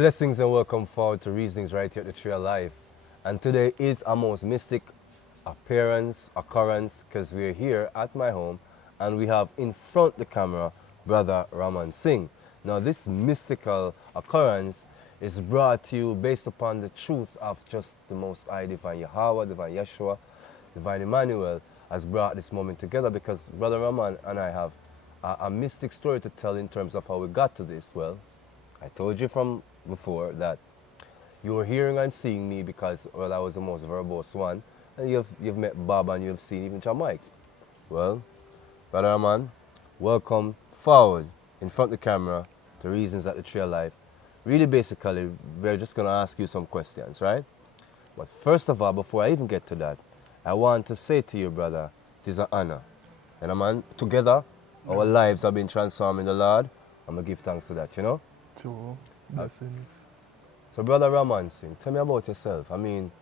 Blessings and welcome forward to Reasonings right here at the Tree of Life. And today is a most mystic occurrence, because we're here at my home and we have in front the camera Brother Ramon Singh. Now this mystical occurrence is brought to you based upon the truth of just the Most High, Divine Yahweh, Divine Yeshua, Divine Emmanuel has brought this moment together, because Brother Ramon and I have a mystic story to tell in terms of how we got to this. Well, I told you from before that you were hearing and seeing me because, well, I was the most verbose one, and you've met Bob and you've seen even Jamaics. Well, Brother Ramon, welcome forward in front of the camera to Reasons at the Tree of Life. Really, basically, we're just going to ask you some questions, right? But first of all, before I even get to that, I want to say to you, brother, it is an honor. And man, together, our lives have been transformed in the Lord. I'm going to give thanks to that, you know? True. Blessings. So, Brother Ramon Singh, tell me about yourself. I mean,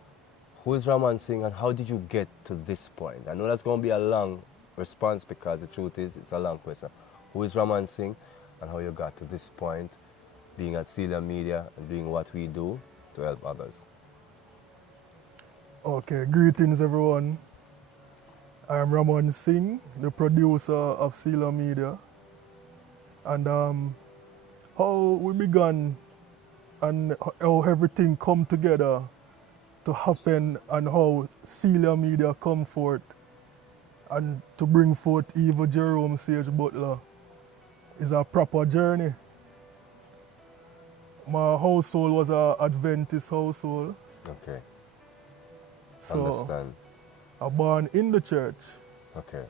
who is Ramon Singh and how did you get to this point? I know that's going to be a long response because the truth is, it's a long question. Who is Ramon Singh and how you got to this point, being at Selassie Media and doing what we do to help others? Okay, greetings everyone. I am Ramon Singh, the producer of Selassie Media. And how we began and how everything come together to happen and how Selassie Media come forth and to bring forth Eva Jerome Sage Butler is a proper journey. My household was an Adventist household. Okay. So Understand. I was born in the church. Okay.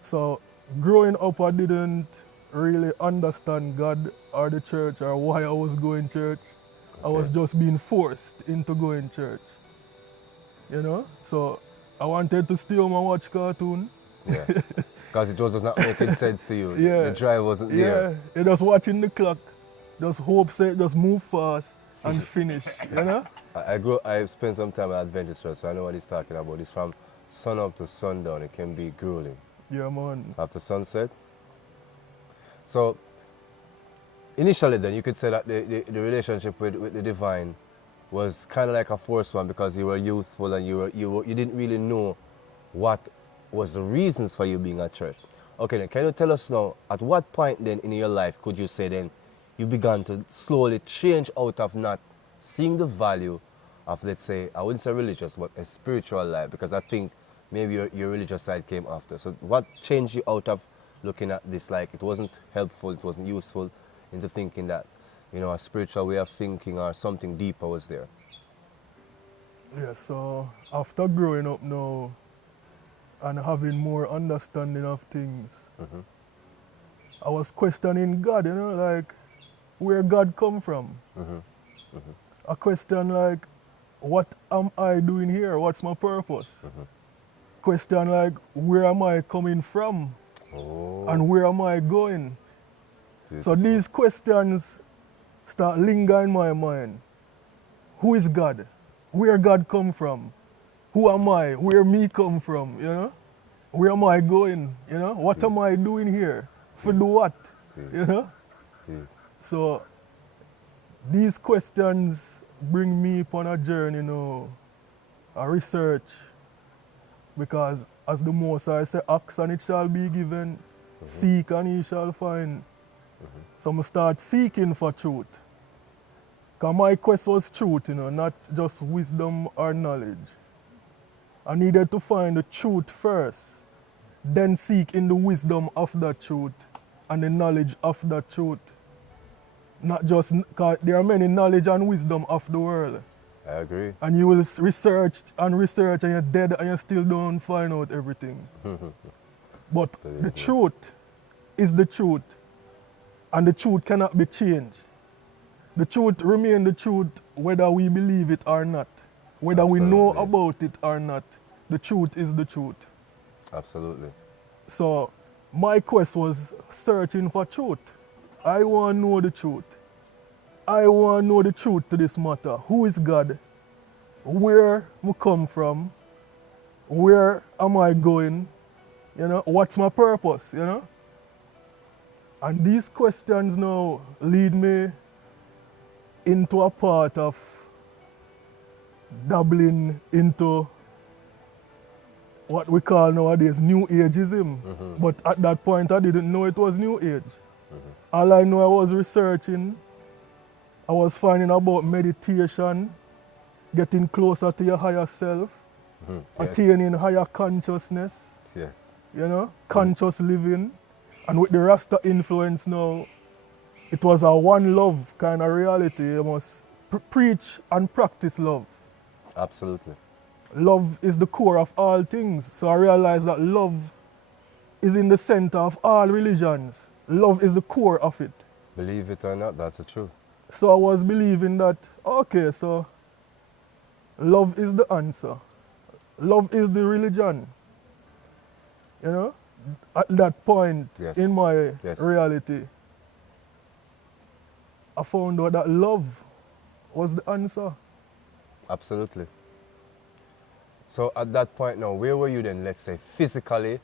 So growing up, I didn't really understand God or the church or why I was going church. I was just being forced into going church. You know? So I wanted to stay home and watch cartoon. Yeah. Because it was just not making sense to you. Yeah. The drive wasn't there. Yeah. Just watching the clock. Just hope say just move fast and finish. You know? I spent some time at Adventist Church, so I know what he's talking about. It's from sun up to sundown. It can be grueling. Yeah, man. After sunset. So, initially then, you could say that the relationship with the divine was kind of like a forced one because you were youthful and you didn't really know what was the reasons for you being at church. Okay, then can you tell us now, at what point then in your life could you say then you began to slowly change out of not seeing the value of, let's say, I wouldn't say religious, but a spiritual life, because I think maybe your religious side came after. So what changed you out of looking at this like it wasn't helpful, it wasn't useful, into thinking that, you know, a spiritual way of thinking or something deeper was there? Yeah, so after growing up now and having more understanding of things, I was questioning God, you know, like where God come from. A question like, what am I doing here? What's my purpose? Question like, where am I coming from? And where am I going? So these questions start lingering in my mind. Who is God? Where God come from? Who am I? Where me come from? You know? Where am I going? You know? What am I doing here? For do what? You know? So these questions bring me upon a journey, you know, a research, because as the Most High say, ask and it shall be given, seek and ye shall find. So I start seeking for truth. Because my quest was truth, you know, not just wisdom or knowledge. I needed to find the truth first, then seek in the wisdom of that truth and the knowledge of that truth. Not just, because there are many knowledge and wisdom of the world. I agree. And you will research and you're dead and you still don't find out everything. But the truth is the truth. And the truth cannot be changed. The truth remains the truth whether we believe it or not. Whether we know about it or not. The truth is the truth. Absolutely. So my quest was searching for truth. I want to know the truth. I want to know the truth to this matter. Who is God? Where I come from? Where am I going? You know, what's my purpose, you know? And these questions now lead me into a part of dabbling into what we call nowadays New Ageism. But at that point, I didn't know it was New Age. All I know, I was researching, I was finding about meditation, getting closer to your higher self, Yes. attaining higher consciousness, Yes. you know, conscious living. And with the Rasta influence now, it was a one love kind of reality. You must preach and practice love. Absolutely. Love is the core of all things. So I realized that love is in the center of all religions. Love is the core of it. Believe it or not, that's the truth. So I was believing that, okay, so love is the answer. Love is the religion. You know, at that point Yes. in my Yes. reality, I found out that love was the answer. Absolutely. So at that point now, where were you then, let's say, physically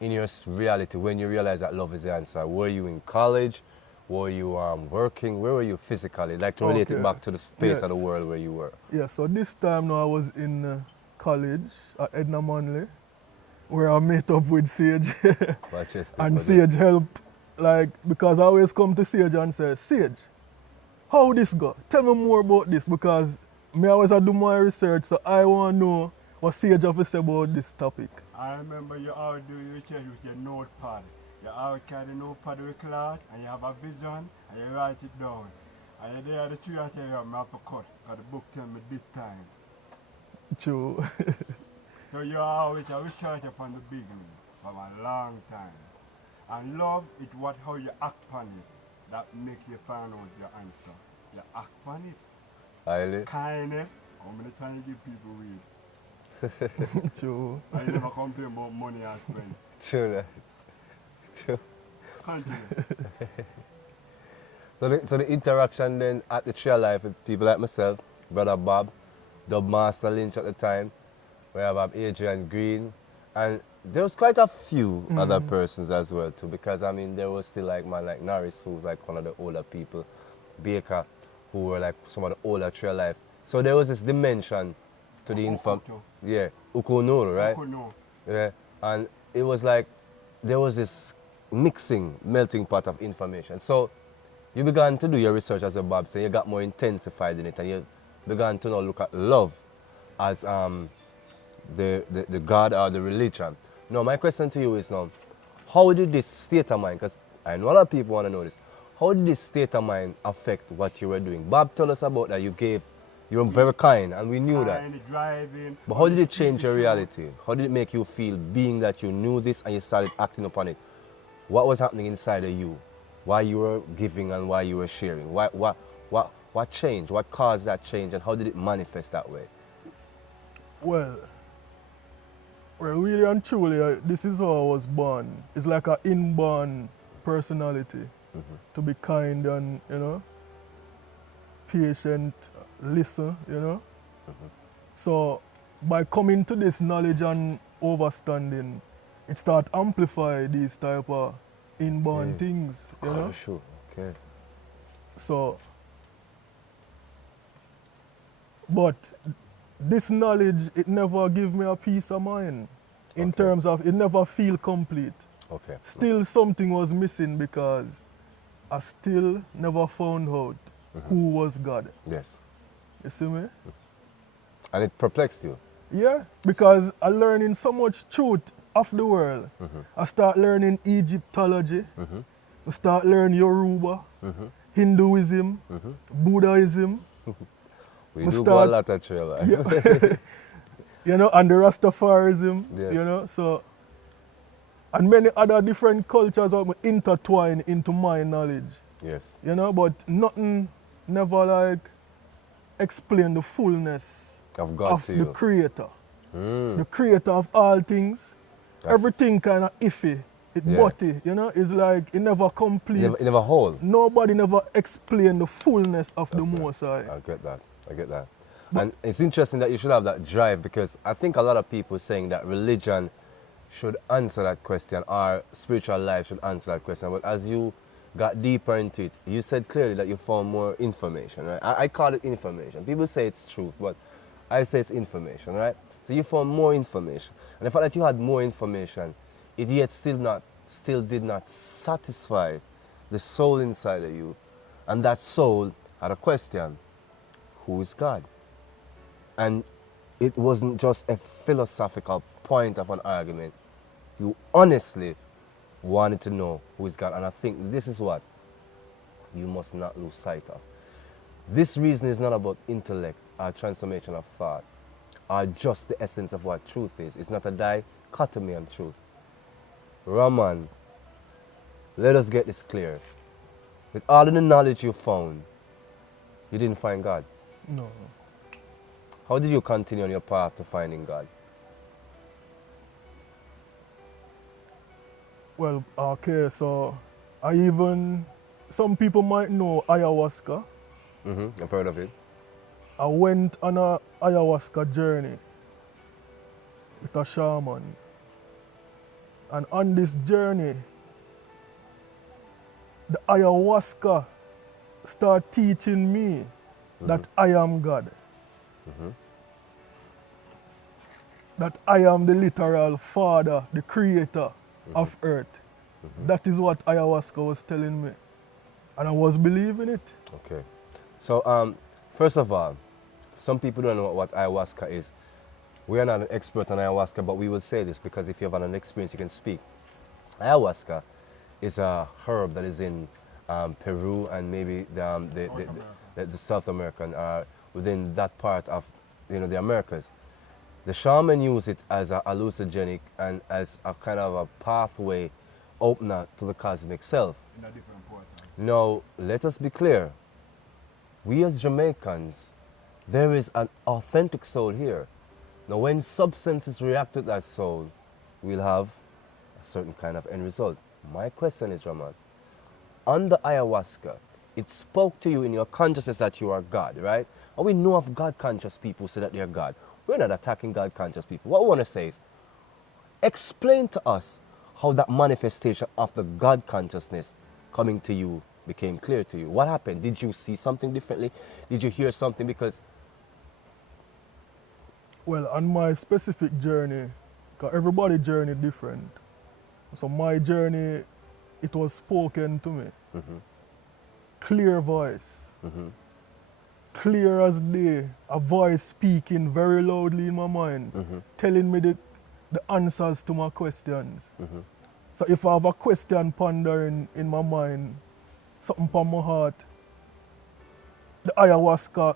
in your reality when you realized that love is the answer? Were you in college? Were you working? Where were you physically? Like to relate it Okay. back to the space of the Yes. world where you were. Yeah, so this time now I was in college at Edna Manley, where I met up with Sage. Manchester, And was it? Sage helped, like, because I always come to Sage and say, Sage, how this go? Tell me more about this, because me always do my research, so I want to know what Sage have to say about this topic. I remember you all do your research with your notepad. You all carry the notepad with cloth and you have a vision and you write it down. And you there the tree I tell you I have to cut because the book tell me this time. True. So you are always a researcher from the beginning, from a long time. And love is what how you act on it that makes you find out your answer. You act on it. Haile? Kindness, how many times you give people weed? True. And you never complain about money and spend. True that. True. Continue. So the interaction then at the Tree of Life with people like myself, Brother Bob, Dub Master Lynch at the time, we have Adrian Green, and there was quite a few other persons as well too, because I mean there was still like man like Norris, who was like one of the older people, Baker, who were like some of the older Tree of Life. So there was this dimension to the Okuto. yeah, Ukonoro, right? Okuno. Yeah, and it was like there was this melting pot of information. So you began to do your research, as Bob said, you got more intensified in it, and you began to now look at love as the God or the religion. Now, my question to you is now, how did this state of mind, because I know a lot of people want to know this, how did this state of mind affect what you were doing? Bob told us about that you were very kind, and we knew that. Kind, driving. But how did it change your reality? How did it make you feel, being that you knew this and you started acting upon it? What was happening inside of you? Why you were giving and why you were sharing? What changed? What caused that change, and how did it manifest that way? Well, really and truly, this is how I was born. It's like an inborn personality to be kind and, you know, patient, listen, you know. So by coming to this knowledge and understanding, it start amplify these type of inborn Okay. things, you know. Sure. Okay. So, but this knowledge, it never give me a peace of mind in Okay. terms of, it never feel complete. Okay. Still something was missing because I still never found out who was God. Yes. You see me? And it perplexed you. Yeah, because I learning so much truth of the world. I start learning Egyptology. I start learning Yoruba, Hinduism, Buddhism. We We do go a start- lot of trail. Yeah. You know, and the Rastafarianism, Yeah. you know, so, and many other different cultures are intertwined into my knowledge, Yes. you know, but nothing never like explain the fullness Of God of to the you. creator. Mm. The creator of all things. That's- Everything kind of iffy, it Yeah. butty, you know, it's like it never complete. It never hold. Nobody never explain the fullness of the Most High. I get that. I get that. And it's interesting that you should have that drive, because I think a lot of people saying that religion should answer that question, or spiritual life should answer that question. But as you got deeper into it, you said clearly that you found more information, right? I call it information. People say it's truth, but I say it's information, right? So you found more information. And the fact that you had more information, it yet still did not satisfy the soul inside of you. And that soul had a question: who is God? And it wasn't just a philosophical point of an argument. You honestly wanted to know who is God. And I think this is what you must not lose sight of. This reason is not about intellect or transformation of thought or just the essence of what truth is. It's not a dichotomy of truth. Ramon, let us get this clear. With all of the knowledge you found, you didn't find God. No. How did you continue on your path to finding God? Well, okay, so some people might know ayahuasca. I've heard of it. I went on a ayahuasca journey with a shaman. And on this journey, the ayahuasca started teaching me that I am God. That I am the literal father, the creator of earth. That is what ayahuasca was telling me. And I was believing it. Okay. So, first of all, some people don't know what ayahuasca is. We are not an expert on ayahuasca, but we will say this because if you have an experience, you can speak. Ayahuasca is a herb that is in Peru and maybe the South American, within that part of the Americas. The shaman use it as a hallucinogenic and as a kind of a pathway opener to the cosmic self. In a different portal. Now, let us be clear. We as Jamaicans, there is an authentic soul here. Now, when substances react with that soul, we'll have a certain kind of end result. My question is, Ramon, on the ayahuasca, it spoke to you in your consciousness that you are God, right? And we know of God-conscious people who say that they are God. We're not attacking God-conscious people. What we want to say is, explain to us how that manifestation of the God consciousness coming to you became clear to you. What happened? Did you see something differently? Did you hear something? Because Well, on my specific journey, because everybody's journey different. So my journey, it was spoken to me. Clear voice. Clear as day. A voice speaking very loudly in my mind, telling me the answers to my questions. So if I have a question pondering in my mind, something from my heart, the ayahuasca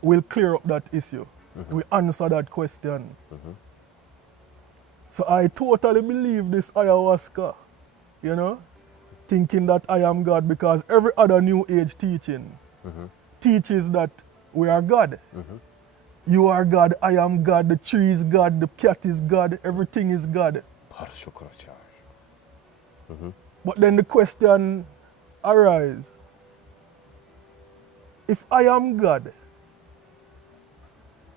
will clear up that issue. We answer that question. So I totally believe this ayahuasca, thinking that I am God, because every other New Age teaching teaches that we are God. You are God, I am God, the tree is God, the cat is God, everything is God. But then the question arises, if I am God,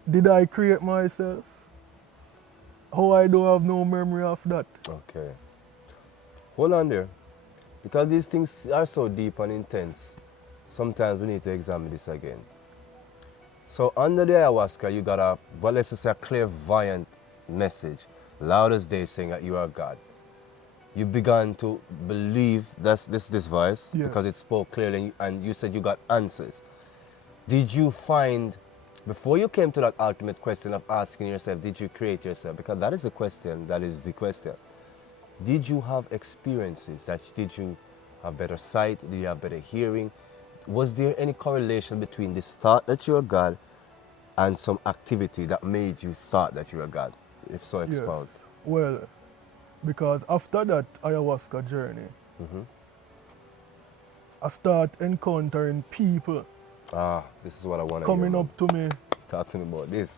did I create myself? How I don't have no memory of that? Okay. Hold on there. Because these things are so deep and intense, sometimes we need to examine this again. So under the ayahuasca, you got let's just say a clairvoyant message, loud as day, saying that you are God. You began to believe this voice, yes, because it spoke clearly, and you said you got answers. Did you find, before you came to that ultimate question of asking yourself, did you create yourself? Because that is the question, Did you have experiences? Did you have better sight? Did you have better hearing? Was there any correlation between this thought that you're God and some activity that made you thought that you were God? If so, expound. Yes. Well, because after that ayahuasca journey, I start encountering people. This is what I want to coming up to me. Talk to me about this.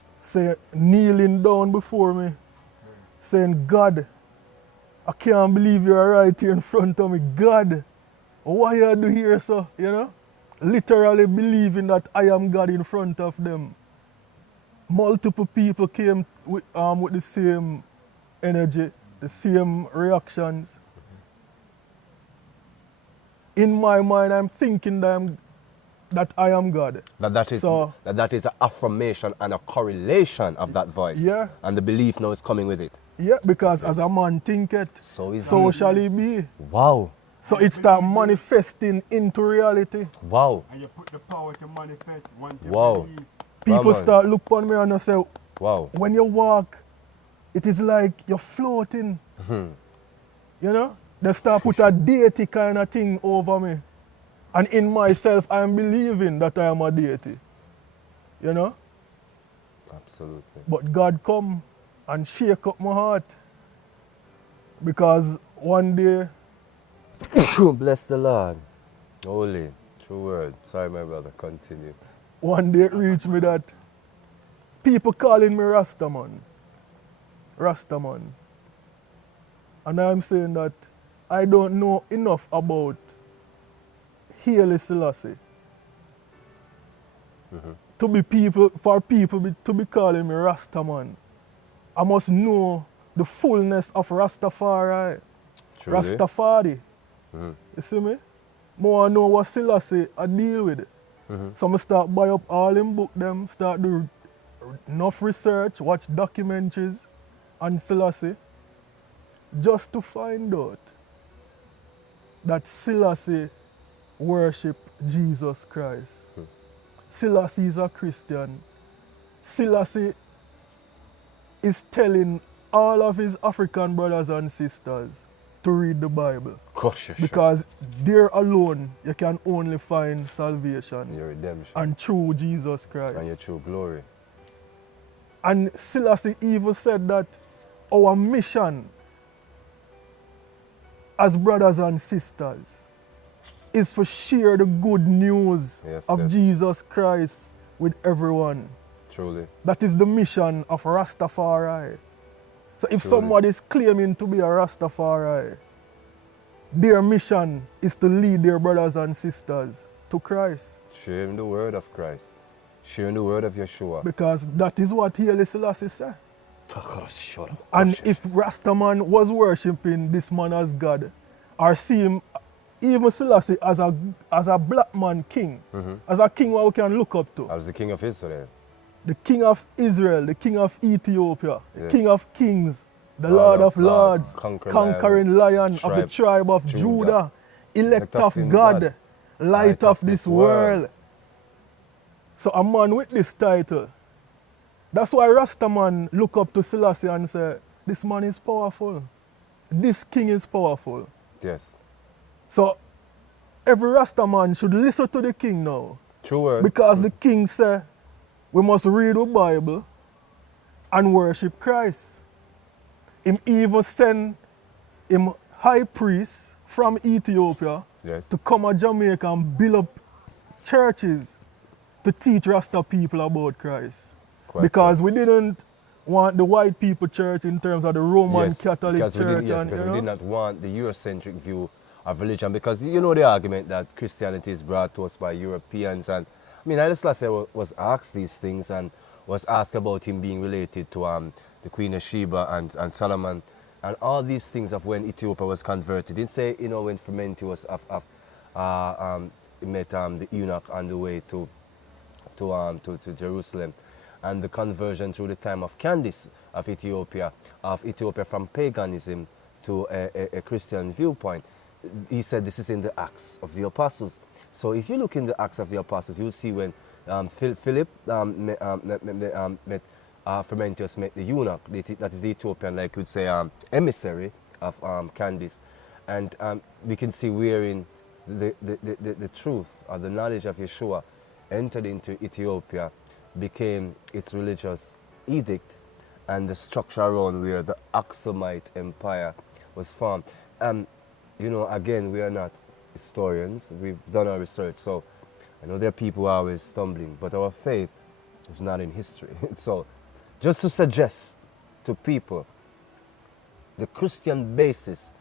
Kneeling down before me, saying, God, I can't believe you're right here in front of me. God, why you do here, so? Literally believing that I am God in front of them. Multiple people came with the same energy, the same reactions. in my mind, I'm thinking that I am God. That is So- that is an affirmation and a correlation of that voice. Yeah. And the belief now is coming with it. Yeah, because as a man thinketh, So is so he. shall he be. Wow. So it start manifesting into reality. Wow. And you put the power to manifest one to Wow. believe. People Ramon. start look on me and I say, Wow. when you walk, it is like you're floating. You know? They start put a deity kind of thing over me. And in myself, I am believing that I am a deity. You know? Absolutely. But God come and shake up my heart. Because one day, Bless the Lord. Holy. True word. Sorry, my brother. Continue. one day it reached me that people calling me Rasta man. Rasta man. And I'm saying that I don't know enough about Haile Selassie for people to be calling me Rasta man. I must know the fullness of Rastafari. Truly. Rastafari. You see me? More know what Selassie I deal with. So I start buy up all them book them, start do enough research, watch documentaries on Selassie, just to find out that Selassie worship Jesus Christ. Selassie is a Christian. Selassie is telling all of his African brothers and sisters to read the Bible. Gosh, Because there alone you can only find salvation your redemption and through Jesus Christ. and your true glory. And Selassie even said that our mission as brothers and sisters is to share the good news Yes, of yes. Jesus Christ with everyone. Truly. That is the mission of Rastafari. So if Truly. somebody is claiming to be a Rastafari, their mission is to lead their brothers and sisters to Christ. Sharing the word of Christ. Sharing the word of Yeshua. Because that is what Haile Selassie said. Shut up. And Gosh. if Rastaman was worshipping this man as God, or see him, even Selassie as a black man king, as a king what we can look up to, I was the king of Israel. the king of Israel, the king of Ethiopia, the Yes. king of kings, the Lord of lords, conquering conquering lion of the tribe tribe of Judah, Judah, elect of in God, light of this world. world. So a man with this title, that's why Rastaman look up to Selassie and say, this man is powerful. This king is powerful. Yes. So every Rastaman should listen to the king now. True word. Because the king said, we must read the Bible and worship Christ. Him even send him high priest from Ethiopia Yes. to come to Jamaica and build up churches to teach Rasta people about Christ. Quite because so. we didn't want the white people church in terms of the Roman Yes, Catholic because we church. didn't, yes, and, because you we know, did not want the Eurocentric view of religion, because you know the argument that Christianity is brought to us by Europeans. And I mean, Haile Selassie was asked these things and was asked about him being related to the Queen of Sheba and Solomon and all these things of when Ethiopia was converted. He didn't say, you know, when Fermenti was met the eunuch on the way to Jerusalem, and the conversion through the time of Candace of Ethiopia from paganism to a Christian viewpoint. He said this is in the Acts of the Apostles. So if you look in the Acts of the Apostles, you'll see when Philip met Fermentius met the eunuch, that is the Ethiopian, like you'd say, emissary of Candace. And we can see wherein the truth or the knowledge of Yeshua entered into Ethiopia, became its religious edict, and the structure around where the Aksumite Empire was formed. You know, again, we are not historians. We've done our research, so I know there are people who are always stumbling, but our faith is not in history. So just to suggest to people the Christian basis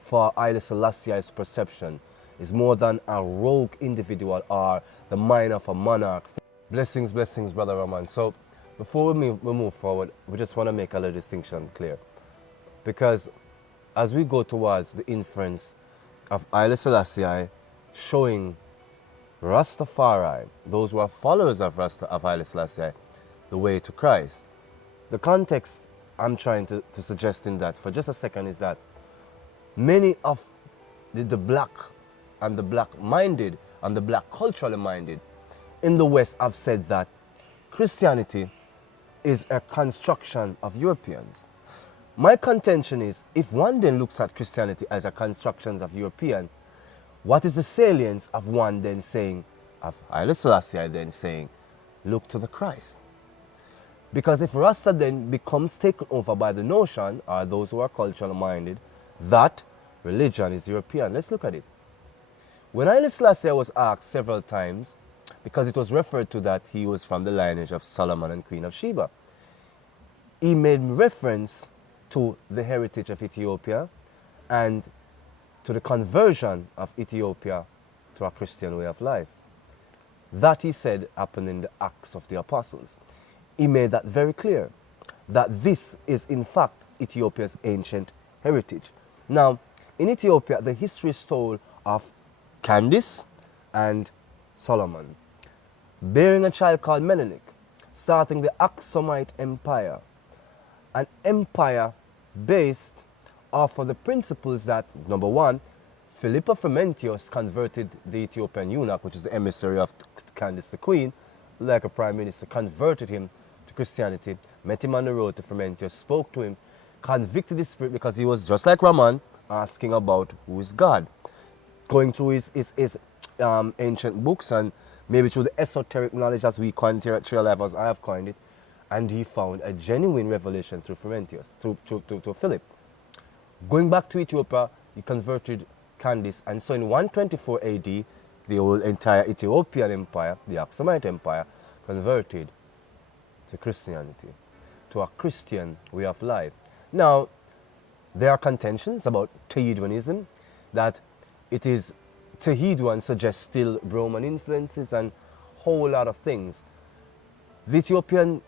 for Haile Selassie's perception is more than a rogue individual or the mind of a monarch. Blessings, blessings, Brother Ramon. So before we move forward, we just want to make a little distinction clear. Because as we go towards the inference of Haile Selassie showing Rastafari, those who are followers of Haile Selassie, the way to Christ. The context I'm trying to suggest in that for just a second is that many of the black and the black-minded and the black culturally minded in the West have said that Christianity is a construction of Europeans. My contention is, if one then looks at Christianity as a construction of European, what is the salience of one then saying, of Haile Selassie then saying, look to the Christ? Because if Rasta then becomes taken over by the notion, or those who are culturally minded, that religion is European. Let's look at it. When Haile Selassie was asked several times, because it was referred to that he was from the lineage of Solomon and Queen of Sheba, he made reference to the heritage of Ethiopia and to the conversion of Ethiopia to a Christian way of life. That, he said, happened in the Acts of the Apostles. He made that very clear, that this is in fact Ethiopia's ancient heritage. Now, in Ethiopia, the history is told of Candace and Solomon bearing a child called Menelik, starting the Aksumite Empire, an empire based off of the principles that, number one, Philippa Frumentius converted the Ethiopian eunuch, which is the emissary of Candace the Queen, like a prime minister, converted him to Christianity, met him on the road to Frumentius, spoke to him, convicted his spirit because he was just like Ramon, asking about who is God. Going through his ancient books and maybe through the esoteric knowledge as we coin it here at Trail Life, as I have coined it, and he found a genuine revelation through Frumentius, through Philip. Going back to Ethiopia, he converted Candace, and so in 124 AD, the whole entire Ethiopian empire, the Aksumite empire, converted to Christianity, to a Christian way of life. Now, there are contentions about Tehidwanism, that it is Tehidwan suggests still Roman influences and a whole lot of things. The Ethiopian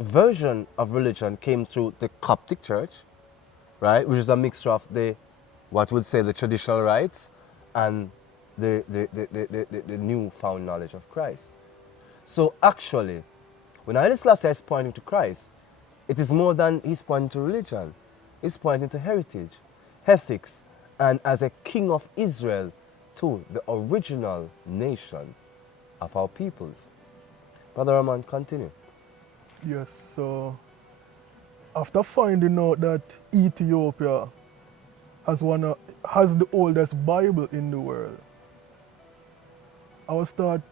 version of religion came through the Coptic Church, right, which is a mixture of the, what would say, the traditional rites and the newfound knowledge of Christ. So actually, when Haile Selassie is pointing to Christ, it is more than he's pointing to religion. He's pointing to heritage, ethics, and as a king of Israel, to the original nation of our peoples. Brother Ramon, continue. Yes, so after finding out that Ethiopia has the oldest Bible in the world, I will start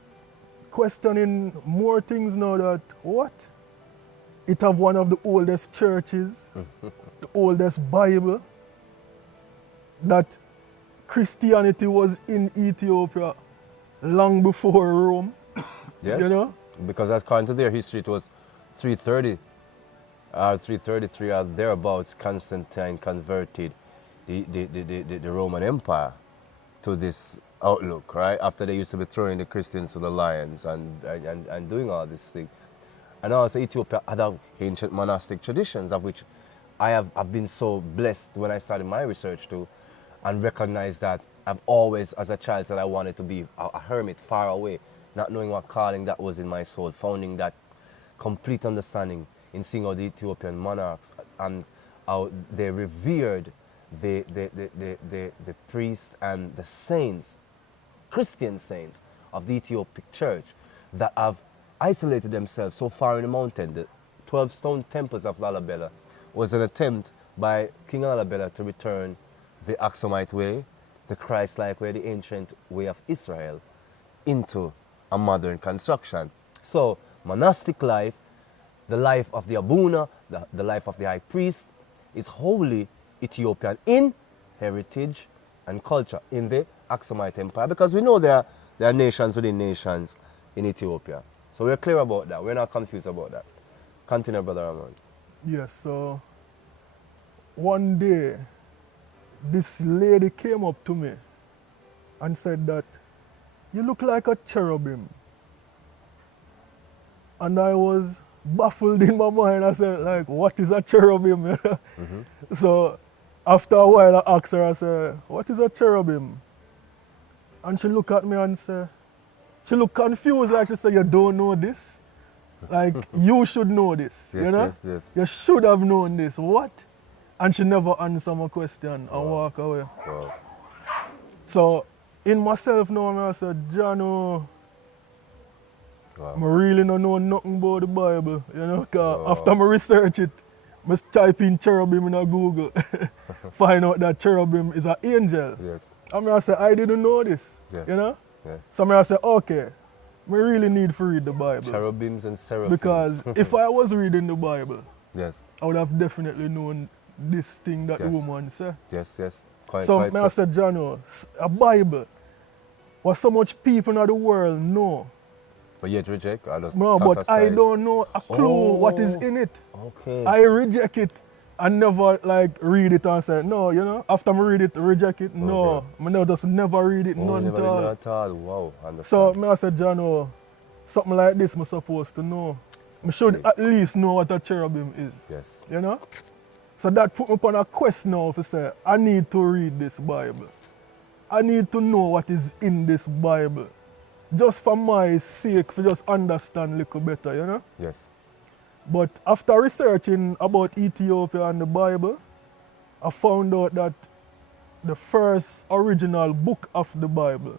questioning more things now. That what? It have one of the oldest churches, the oldest Bible, that Christianity was in Ethiopia long before Rome. Yes, you know? Because according to their history, it was 330, 333 or thereabouts, Constantine converted the Roman Empire to this outlook, right? After they used to be throwing the Christians to the lions and doing all this thing. And also Ethiopia had ancient monastic traditions, of which I've been so blessed when I started my research too, and recognized that I've always, as a child, said I wanted to be a hermit far away, not knowing what calling that was in my soul, finding that complete understanding in seeing how the Ethiopian monarchs and how they revered the priests and the saints, Christian saints of the Ethiopic church, that have isolated themselves so far in the mountain. The 12 stone temples of Lalibela was an attempt by King Lalibela to return the Aksumite way, the Christ-like way, the ancient way of Israel, into a modern construction. So monastic life, the life of the Abuna, the life of the high priest, is wholly Ethiopian in heritage and culture in the Aksumite Empire, because we know there are nations within nations in Ethiopia. So we're clear about that. We're not confused about that. Continue, Brother Ramon. Yes, so one day, this lady came up to me and said that, "You look like a cherubim." And I was baffled in my mind. I said, like, what is a cherubim? So after a while I asked her, I said, what is a cherubim? And she looked at me and said, she looked confused like she said, you don't know this? Like, you should know this, Yes, you know? yes, yes. You should have known this. What? And she never answered my question and walk away. Wow. So, in myself now, I said, John, Wow. I really don't know nothing about the Bible, you know? 'Cause Wow. after I research it, I type in cherubim in Google, find out that cherubim is an angel. Yes. And I said, I didn't know this, Yes. you know? Yes. So I said, okay, I really need to read the Bible. Cherubims and seraphims. Because if I was reading the Bible, yes. I would have definitely known this thing that the Yes. woman said. Yes, yes. Quite, So quite I said, John, a Bible, what so much people in the world know. But yet reject? I just No, toss but I aside. don't know a clue what is Oh. in it. Okay. I reject it and never like read it and say, no, you know, after I read it, reject it, no. I no, just never read it, Oh, none never at did all. that at all. Wow. So Understand. I said, John, something like this I'm supposed to know. I should See. at least know what a cherubim is, Yes. you know? So that put me upon a quest now to say, I need to read this Bible. I need to know what is in this Bible. Just for my sake, for just understand a little better, you know? Yes. But after researching about Ethiopia and the Bible, I found out that the first original book of the Bible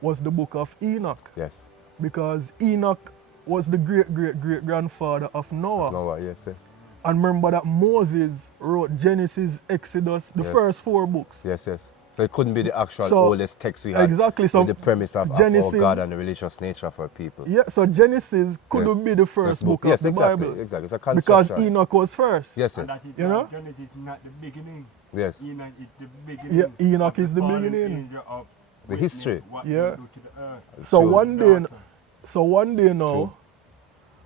was the book of Enoch. Yes. Because Enoch was the great-great-great-grandfather of Noah. Noah, yes, yes. And remember that Moses wrote Genesis, Exodus, the Yes. first 4 books. Yes, yes. So it couldn't be the actual So, oldest text we had. exactly, so with the premise of Genesis- our God and the religious nature of our people. Yeah, so Genesis couldn't Yes. be the first book Yes, of the exactly, Bible. exactly. It's a Because construction. Enoch was first. Yes, And yes. that is You know? Genesis is not the beginning. Yes. Enoch is the beginning. Yeah, Enoch of is the fallen beginning. angel of The witness history. What Yeah. they do to the earth. So True. one day now, True.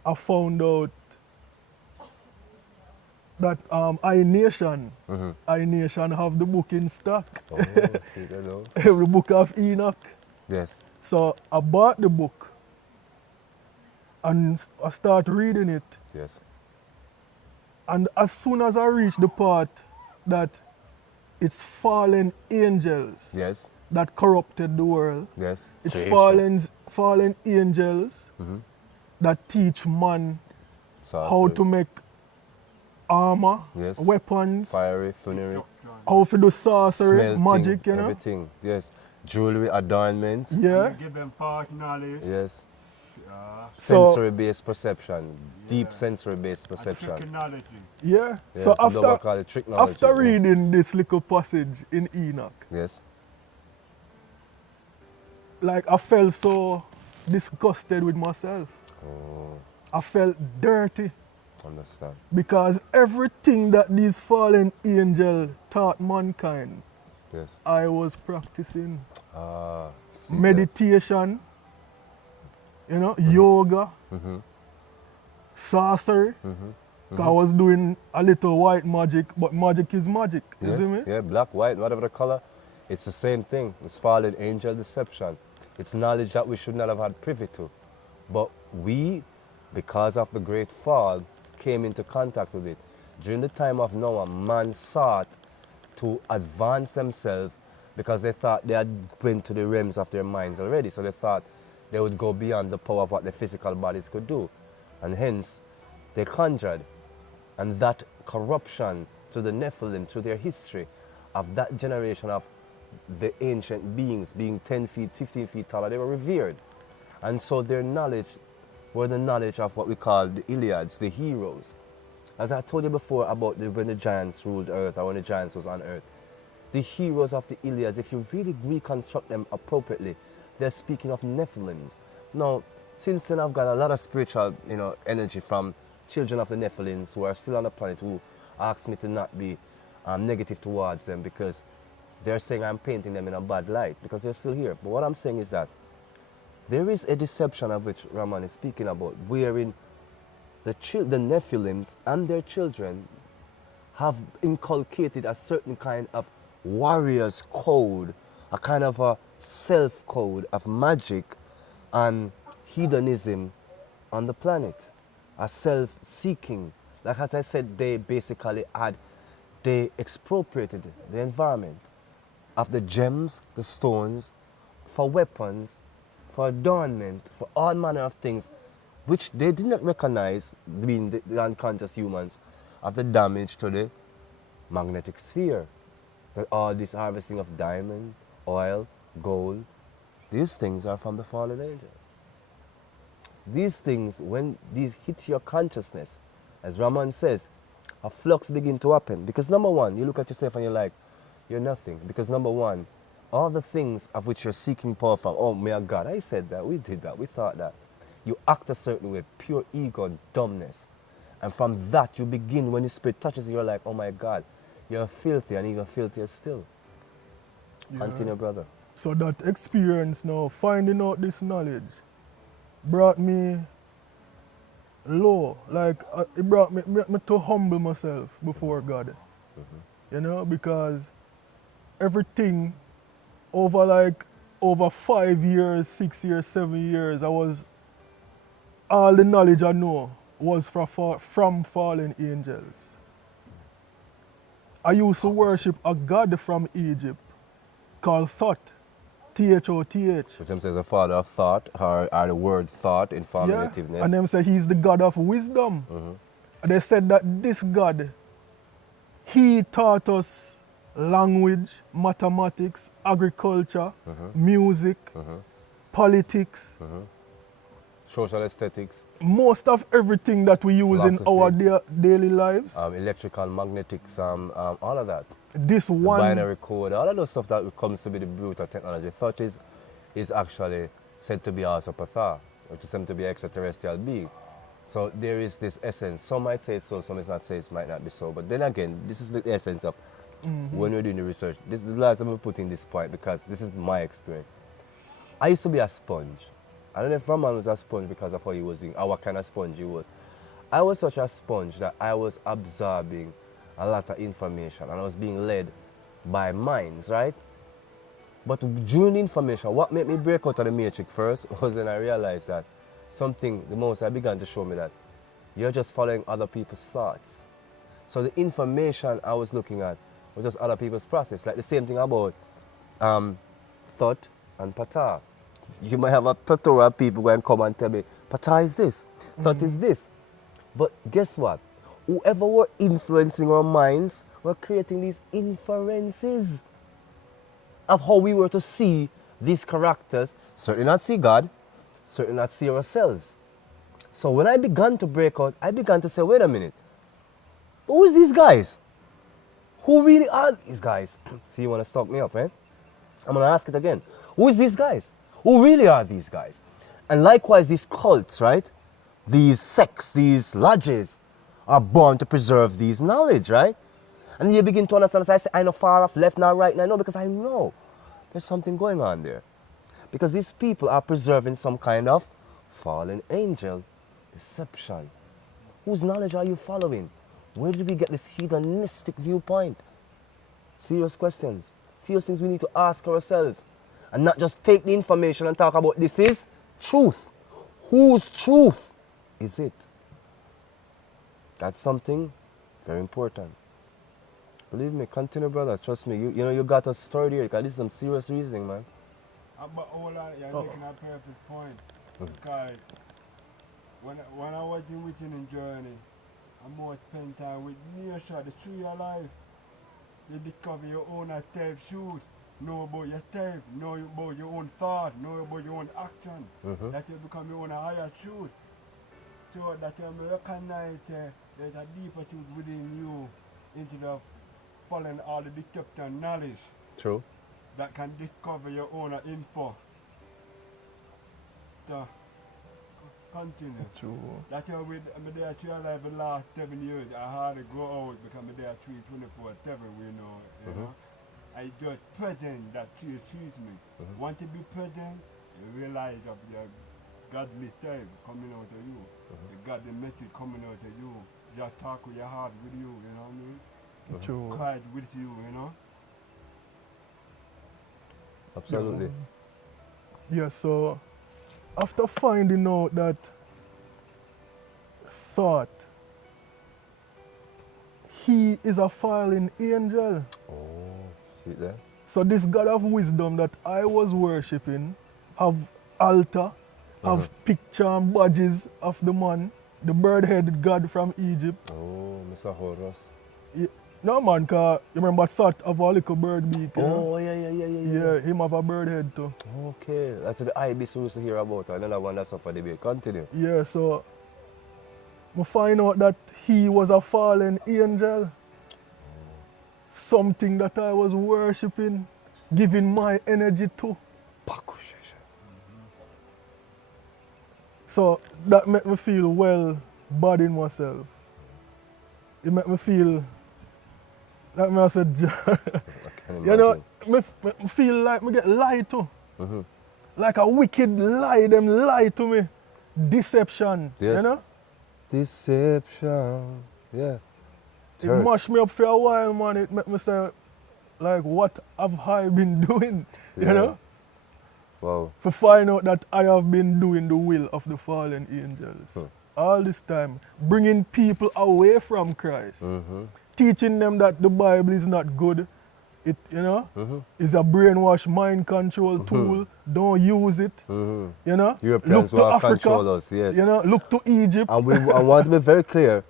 I found out that iNation have the book in stock, Oh, see, you know. the book of Enoch. Yes. So I bought the book and I start reading it. Yes. And as soon as I reach the part that it's fallen angels Yes. that corrupted the world, Yes. it's Creation. fallen angels Mhm. that teach man Sorcery. how to make armor, Yes. weapons, Fiery, funerary, how to do sorcery, smelting, magic, you know. everything. Yes. Jewelry, adornment. Yeah. And you give them part knowledge. Yes. So- Sensory-based perception. Deep Yeah. sensory-based And perception. technology. Yeah. Yes, So some people call it tricknology, after yeah. reading this little passage in Enoch, Yes. like I felt so disgusted with myself. Oh, I felt dirty understand. because everything that these fallen angels taught mankind, Yes. I was practicing. Ah. see that. Meditation, you know, yoga, Mhm. sorcery. 'Cause I was doing a little white magic, but magic is magic. You Yes. see me? Yeah, black, white, whatever the color. It's the same thing. It's fallen angel deception. It's knowledge that we should not have had privy to. But we, because of the great fall, came into contact with it. During the time of Noah, man sought to advance themselves because they thought they had went to the realms of their minds already. So they thought they would go beyond the power of what their physical bodies could do. And hence, they conjured. And that corruption to the Nephilim, through their history of that generation of the ancient beings being 10 feet, 15 feet taller, they were revered. And so their knowledge were the knowledge of what we call the Iliads, the heroes. As I told you before about when the giants ruled Earth, or when the giants was on Earth, the heroes of the Iliads, if you really reconstruct them appropriately, they're speaking of Nephilims. Now, since then I've got a lot of spiritual, energy from children of the Nephilims who are still on the planet who ask me to not be negative towards them because they're saying I'm painting them in a bad light because they're still here. But what I'm saying is that there is a deception of which Ramon is speaking about, wherein the Nephilims and their children have inculcated a certain kind of warrior's code, a kind of a self-code of magic and hedonism on the planet, a self-seeking. Like as I said, they basically had they expropriated the environment of the gems, the stones, for weapons, for adornment, for all manner of things, which they did not recognize, being the unconscious humans, of the damage to the magnetic sphere. That all this harvesting of diamond, oil, gold, these things are from the fallen angel. These things, when these hits your consciousness, as Ramon says, a flux begin to happen. Because number one, you look at yourself and you're like, you're nothing. Because number one, all the things of which you're seeking power from, oh my God, I said that, we did that, we thought that. You act a certain way, pure ego, dumbness. And from that, you begin, when the spirit touches you, you're like, oh my God, you're filthy and even filthier still. Yeah. Continue, brother. So that experience now, finding out this knowledge, brought me low. Like, it brought me to humble myself before God. You know, because everything over 5 years, 6 years, 7 years, all the knowledge I know was from fallen angels. I used to worship a god from Egypt called Thoth, Thoth. Which them says the father of thought, or the word thought in formativeness. And them say he's the god of wisdom. And they said that this god, he taught us language, mathematics, agriculture, music, politics, Social aesthetics, most of everything that we use in our daily lives. electrical, magnetics, all of that. This The one, binary code, all of those stuff that comes to be the root of technology. Thought is actually said to be also Patha, which is said to be an extraterrestrial being. So there is this essence. Some might say it's so, some might not say it might not be so. But then again, this is the essence of when we're doing the research. This is the last time we put in this point because this is my experience. I used to be a sponge. I don't know if Ramon was a sponge because of how he was doing, or what kind of sponge he was. I was such a sponge that I was absorbing a lot of information and I was being led by minds, right? But during the information, what made me break out of the matrix first was when I realized that the most I began to show me that you're just following other people's thoughts. So the information I was looking at was just other people's process. Like the same thing about thought and Patha. You might have a plethora of people going to come and tell me, Patha is this, thought is this. But guess what? Whoever were influencing our minds were creating these inferences of how we were to see these characters, certainly not see God, certainly not see ourselves. So when I began to break out, I began to say, wait a minute, who is these guys? Who really are these guys? See, you want to stalk me up, eh? I'm going to ask it again. Who is these guys? Who really are these guys? And likewise, these cults, right? These sects, these lodges are born to preserve these knowledge, right? And you begin to understand, as I say, I know far off, left, now, right, now, no, because I know there's something going on there. Because these people are preserving some kind of fallen angel deception. Whose knowledge are you following? Where did we get this hedonistic viewpoint? Serious questions. Serious things we need to ask ourselves. And not just take the information and talk about this is truth. Whose truth is it? That's something very important. Believe me, continue, brothers. Trust me. You know you got a story here because this is some serious reasoning, man. But hold on, you're making a perfect point. Because when I was in within journey, I'm more spend time with nature, the tree of life. You discover your own self-truth. Know about yourself, know about your own thought, know about your own action. That you become your own higher truth. So that you recognize there's a deeper truth within you instead of following all the deception knowledge. True. That can discover your own info. So, continue. True. That's why I'm there to alive the last 7 years. I hardly go out because I'm there 24/7, you know. I just present that she sees me. Want to be present, you realize of your godly self coming out of you. The godly message coming out of you. Just talk with your heart with you, you know what I mean? True. Quiet with you, you know? Absolutely. Yeah, so after finding out that thought, he is a fallen angel. Oh, see there? So this God of wisdom that I was worshipping have altar, have picture and badges of the man, the bird-headed God from Egypt. Oh, Mr. Horus. No man, cause you remember thought of a little bird beak. Oh, yeah. Yeah, him have a bird head too. Okay, that's the ibis we used to hear about. Another one that's up for debate. Continue. Yeah, so I find out that he was a fallen angel. Something that I was worshipping, giving my energy to. So that made me feel well bad in myself. It made me feel like me I said, you know, me feel like me get lied to. Like a wicked lie, them lie to me. Deception, Yes. you know? Deception. Yeah. It mashed me up for a while, man. It made me say, like, what have I been doing? You Yeah. know? Wow. To find out that I have been doing the will of the fallen angels. All this time, bringing people away from Christ. Teaching them that the Bible is not good. It, you know, is a brainwash mind control tool. Don't use it. You know? Europeans look to want to Africa. control us, yes. You know, look to Egypt. And I want to be very clear,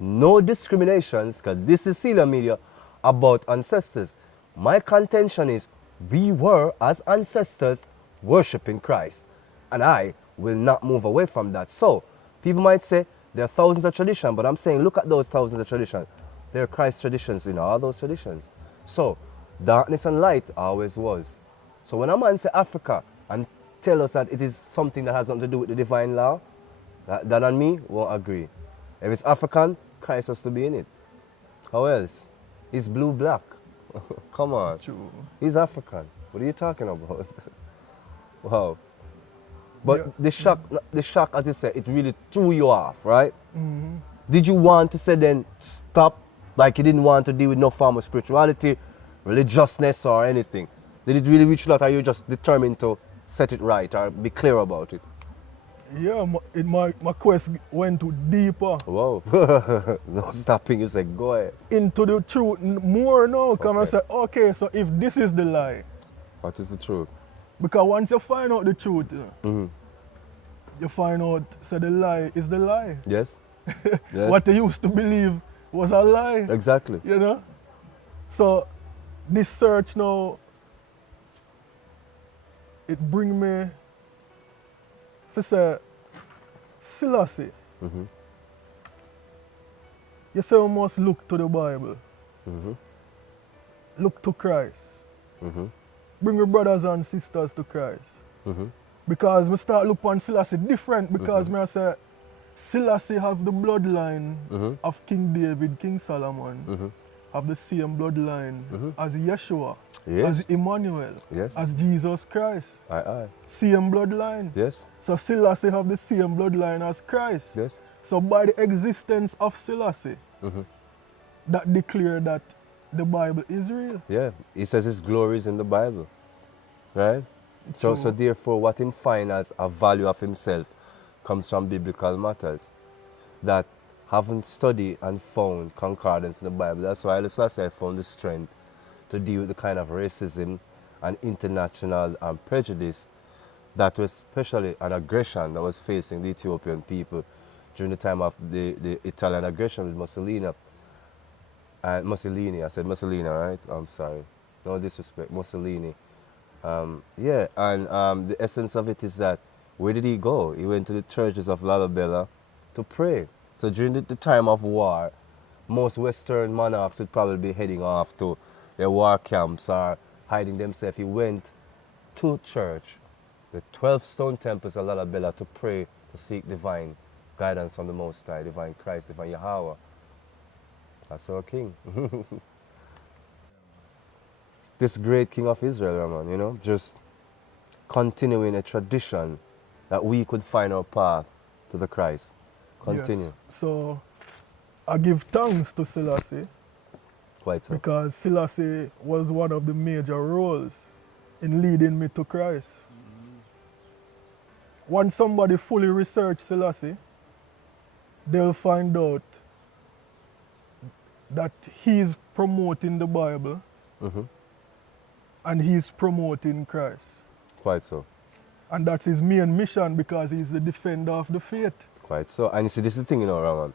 no discriminations, because this is Celia Media, about ancestors. My contention is we were, as ancestors, worshipping Christ. And I will not move away from that. So, people might say there are thousands of traditions, but I'm saying look at those thousands of traditions. There are Christ traditions in all those traditions. So, darkness and light always was. So when a man say Africa and tell us that it is something that has nothing to do with the divine law, that and me won't agree. If it's African, Christ has to be in it. How else? He's blue black. Come on. True. He's African. What are you talking about? Wow. But Yeah. the shock, as you said, it really threw you off, right? Did you want to say then stop, like you didn't want to deal with no form of spirituality, religiousness or anything? Did it really reach that, or are you just determined to set it right or be clear about it? Yeah, my quest went to deeper. Wow. No stopping, you said go ahead. Into the truth more now. Come and Okay. say, okay, so if this is the lie, What is the truth? because once you find out the truth, you find out, so the lie is the lie. Yes? Yes. What you used to believe was a lie, Exactly. you know? So this search now, it bring me, to say, Selassie. You say we must look to the Bible. Look to Christ. Bring your brothers and sisters to Christ. Because we start look on Selassie different, because me I say Selassie have the bloodline of King David, King Solomon, have the same bloodline as Yeshua, Yes. as Emmanuel, Yes. as Jesus Christ. Aye. Same bloodline. Yes. So Selassie have the same bloodline as Christ. Yes. So by the existence of Selassie, that declare that the Bible is real. Yeah. He says his glory is in the Bible. Right? So therefore what him find as a value of himself comes from biblical matters that haven't studied and found concordance in the Bible. That's why Haile Selassie found the strength to deal with the kind of racism and international prejudice that was especially an aggression that was facing the Ethiopian people during the time of the Italian aggression with Mussolini. Mussolini, I said Mussolini, right? I'm sorry. No disrespect, Mussolini. The essence of it is that, where did he go? He went to the churches of Lalibela to pray. So during the time of war, most Western monarchs would probably be heading off to their war camps or hiding themselves. He went to church, the 12 stone temples of Lalibela, to pray, to seek divine guidance from the Most High, divine Christ, divine Yahweh. That's our king. This great king of Israel, Ramon, you know, just continuing a tradition that we could find our path to the Christ. Continue. Yes. So I give thanks to Selassie, Quite so. because Selassie was one of the major roles in leading me to Christ. Once somebody fully research Selassie, they'll find out that he's promoting the Bible and he's promoting Christ. Quite so. And that's his main mission because he's the defender of the faith. Quite so. And you see, this is the thing, you know, Ramon.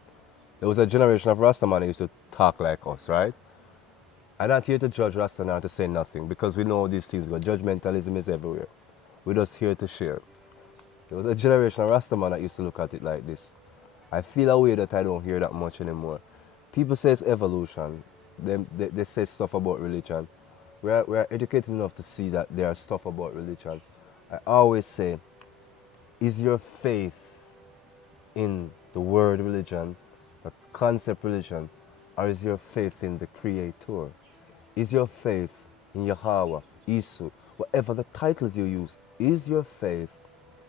There was a generation of Rasta man who used to talk like us, right? I'm not here to judge Rasta now to say nothing because we know these things, but judgmentalism is everywhere. We're just here to share. There was a generation of Rasta man that used to look at it like this. I feel a way that I don't hear that much anymore. People say it's evolution. They say stuff about religion. We're educated enough to see that there are stuff about religion. I always say, is your faith in the word religion, the concept religion, or is your faith in the Creator? Is your faith in Yahweh, Isu, whatever the titles you use, is your faith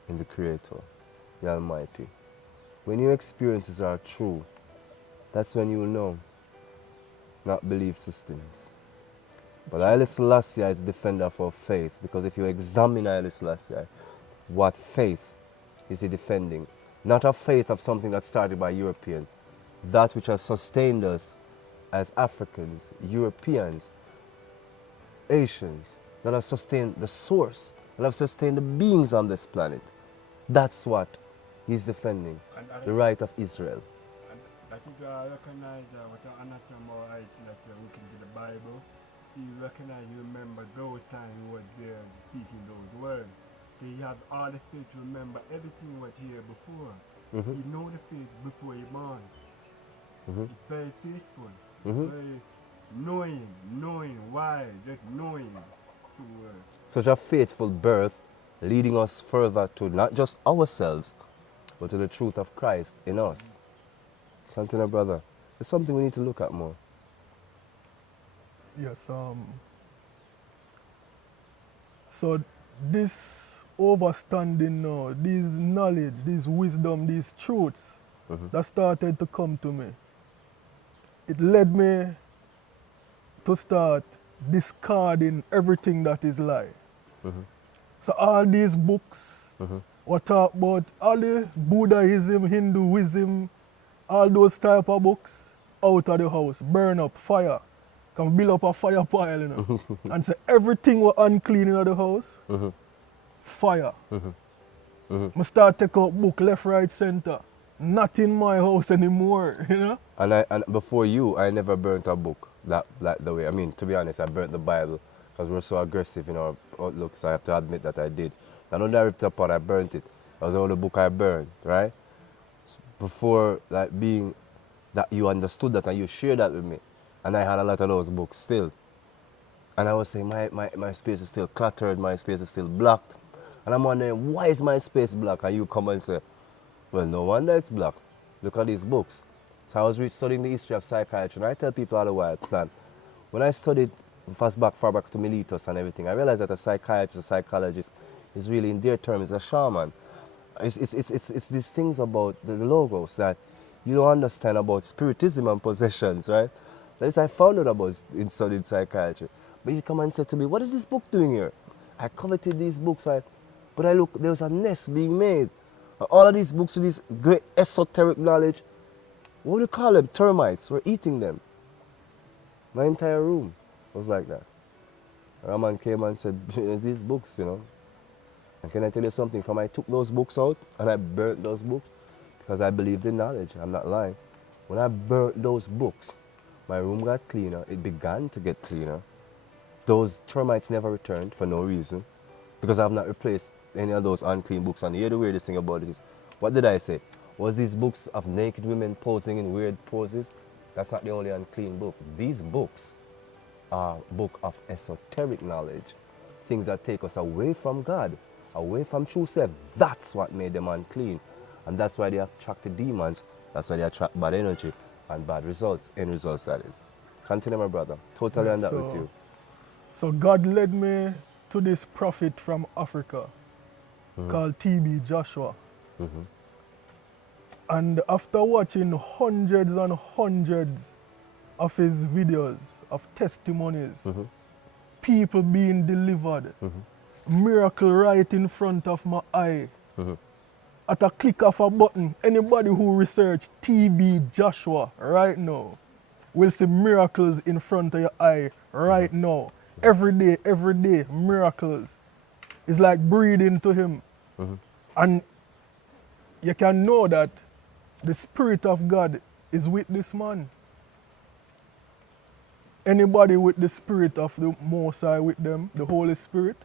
in the Creator, the Almighty? When your experiences are true, that's when you will know, not belief systems. But Haile Selassie is a defender for faith, because if you examine Haile Selassie, what faith is he defending? Not a faith of something that started by European, that which has sustained us as Africans, Europeans, Asians, that have sustained the source, that have sustained the beings on this planet. That's what he's defending, the right of Israel. And that is why I recognize what an anathema right that you're looking to the Bible. You recognize, you remember those times you were there speaking those words. So you have all the faith to remember everything was here before. You know the faith before you're born. It's very faithful. Very knowing why, just knowing two words. Such a faithful birth, leading us further to not just ourselves, but to the truth of Christ in us. Continue, brother. It's something we need to look at more. Yes, so this overstanding now, this knowledge, this wisdom, these truths that started to come to me, it led me to start discarding everything that is lie. So all these books, what talk about all the Buddhism, Hinduism, all those type of books, out of the house, burn up, fire. Can build up a fire pile, you know. And say everything was unclean in the house, fire. I start take out book left, right, center. Not in my house anymore, you know. And before you, I never burnt a book that the way. I mean, to be honest, I burnt the Bible because we're so aggressive in our outlook. So I have to admit that I did. I know that I ripped apart, I burnt it. That was the only book I burned, right? Before like being that you understood that and you shared that with me. And I had a lot of those books still. And I was saying my space is still cluttered, my space is still blocked. And I'm wondering, why is my space blocked? And you come and say, well, no wonder it's blocked. Look at these books. So I was studying the history of psychiatry, and I tell people all the while, plan. When I studied far back to Militus and everything, I realized that a psychiatrist, a psychologist, is really, in their terms, a shaman. It's these things about the logos that you don't understand about spiritism and possessions, right? That is, I found out about in studying psychiatry. But you come and say to me, what is this book doing here? I coveted these books, right? But I look, there was a nest being made. All of these books with this great esoteric knowledge, what do you call them? Termites were eating them. My entire room was like that. Ramon came and said, these books, you know. And can I tell you something? From I took those books out and I burnt those books because I believed in knowledge. I'm not lying. When I burnt those books, my room got cleaner. It began to get cleaner. Those termites never returned for no reason because I have not replaced any of those unclean books. And here the weirdest thing about it is, what did I say? Was these books of naked women posing in weird poses? That's not the only unclean book. These books are a book of esoteric knowledge, things that take us away from God, away from true self. That's what made them unclean. And that's why they attract the demons. That's why they attract bad energy and bad results, end results that is. Continue, my brother. Totally on that with you. So God led me to this prophet from Africa called T.B. Joshua. And after watching hundreds and hundreds of his videos, of testimonies, people being delivered, miracle right in front of my eye, at a click of a button, anybody who research T.B. Joshua right now, will see miracles in front of your eye right now. Every day, miracles. It's like breathing to him. And you can know that the Spirit of God is with this man. Anybody with the Spirit of the Most High with them, the Holy Spirit,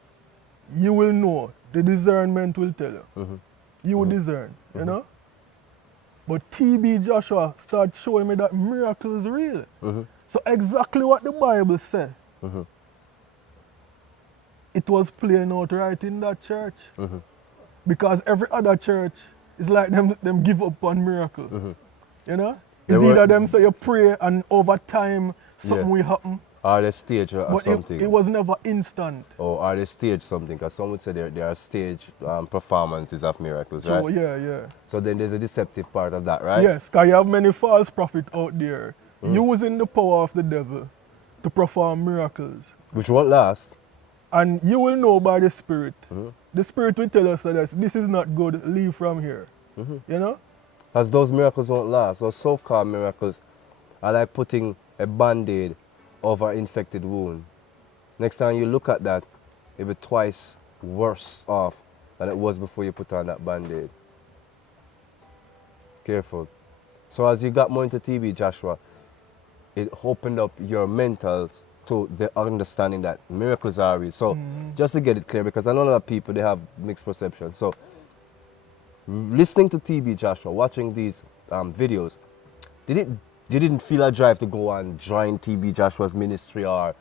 you will know. The discernment will tell you. You will discern, you know? But TB Joshua started showing me that miracles is real. So exactly what the Bible said, it was playing out right in that church. Because every other church is like them give up on miracle. You know? It's either them say you pray and over time something will happen. Or they stage or But something. it was never instant. Or they stage something, because some would say there are stage performances of miracles, So right? yeah. So then there's a deceptive part of that, right? Yes, because you have many false prophets out there using the power of the devil to perform miracles. Which won't last. And you will know by the Spirit. The Spirit will tell us that this is not good, leave from here. You know? Because those miracles won't last. Those so-called miracles are like putting a band-aid over an infected wound. Next time you look at that, it'll be twice worse off than it was before you put on that band-aid. Careful. So as you got more into TB, Joshua, it opened up your mentals to the understanding that miracles are real. So just to get it clear, because I know a lot of people, they have mixed perception. So listening to TB Joshua, watching these videos, you didn't feel a drive to go and join TB Joshua's ministry or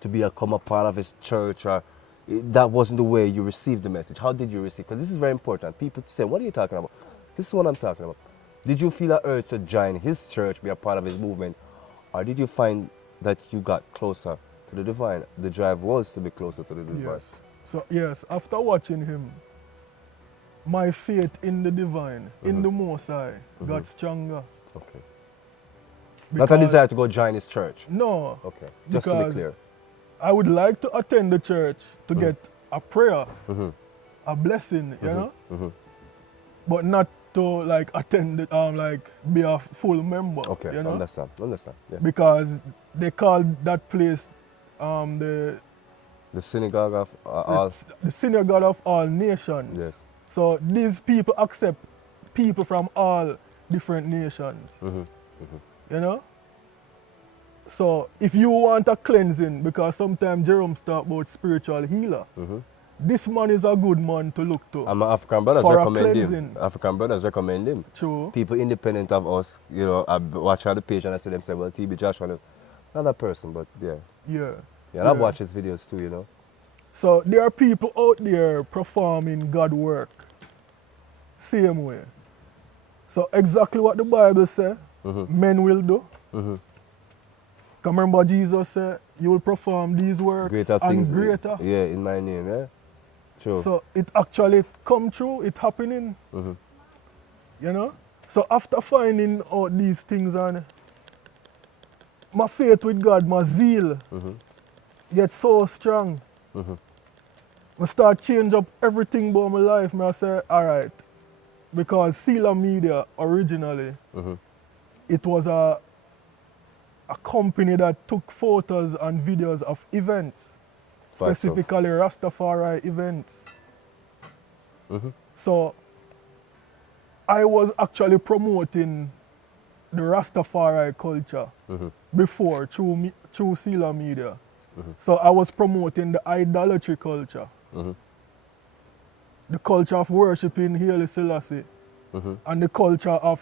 to become a part of his church, or that wasn't the way you received the message? How did you receive? Because this is very important. People say, what are you talking about? This is what I'm talking about. Did you feel an urge to join his church, be a part of his movement, or did you find that you got closer to the divine? The drive was to be closer to the divine. Yes. So yes, after watching him, my faith in the divine, in the Most High, got stronger. Okay. Not a desire to go join his church? No. Okay, just to be clear. I would like to attend the church to get a prayer, a blessing, you know? But not to like attend it, like be a full member. Okay, you know? understand. Yeah. Because they call that place the synagogue of all. The synagogue of all nations. Yes. So these people accept people from all different nations. You know? So if you want a cleansing, because sometimes Jerome talk about spiritual healer, this man is a good man to look to. And my African brothers for recommend him. African brothers recommend him. True. People independent of us, you know, I watch on the page and I see them say, well, TB Joshua, not that person, but yeah. Yeah. Yeah, and I've watched his videos too, you know. So there are people out there performing God work same way. So exactly what the Bible says, men will do. Because remember Jesus said, you will perform these works Greater and things. greater. Yeah, in my name, yeah. True. So it actually come true, it happening. You know? So after finding out these things, and my faith with God, my zeal, get so strong. I start change up everything about my life. I say, all right, because Sela Media originally, it was a company that took photos and videos of events, specifically Rastafari events. So I was actually promoting the Rastafari culture before through Sela Media. So I was promoting the idolatry culture, the culture of worshipping Haile Selassie, and the culture of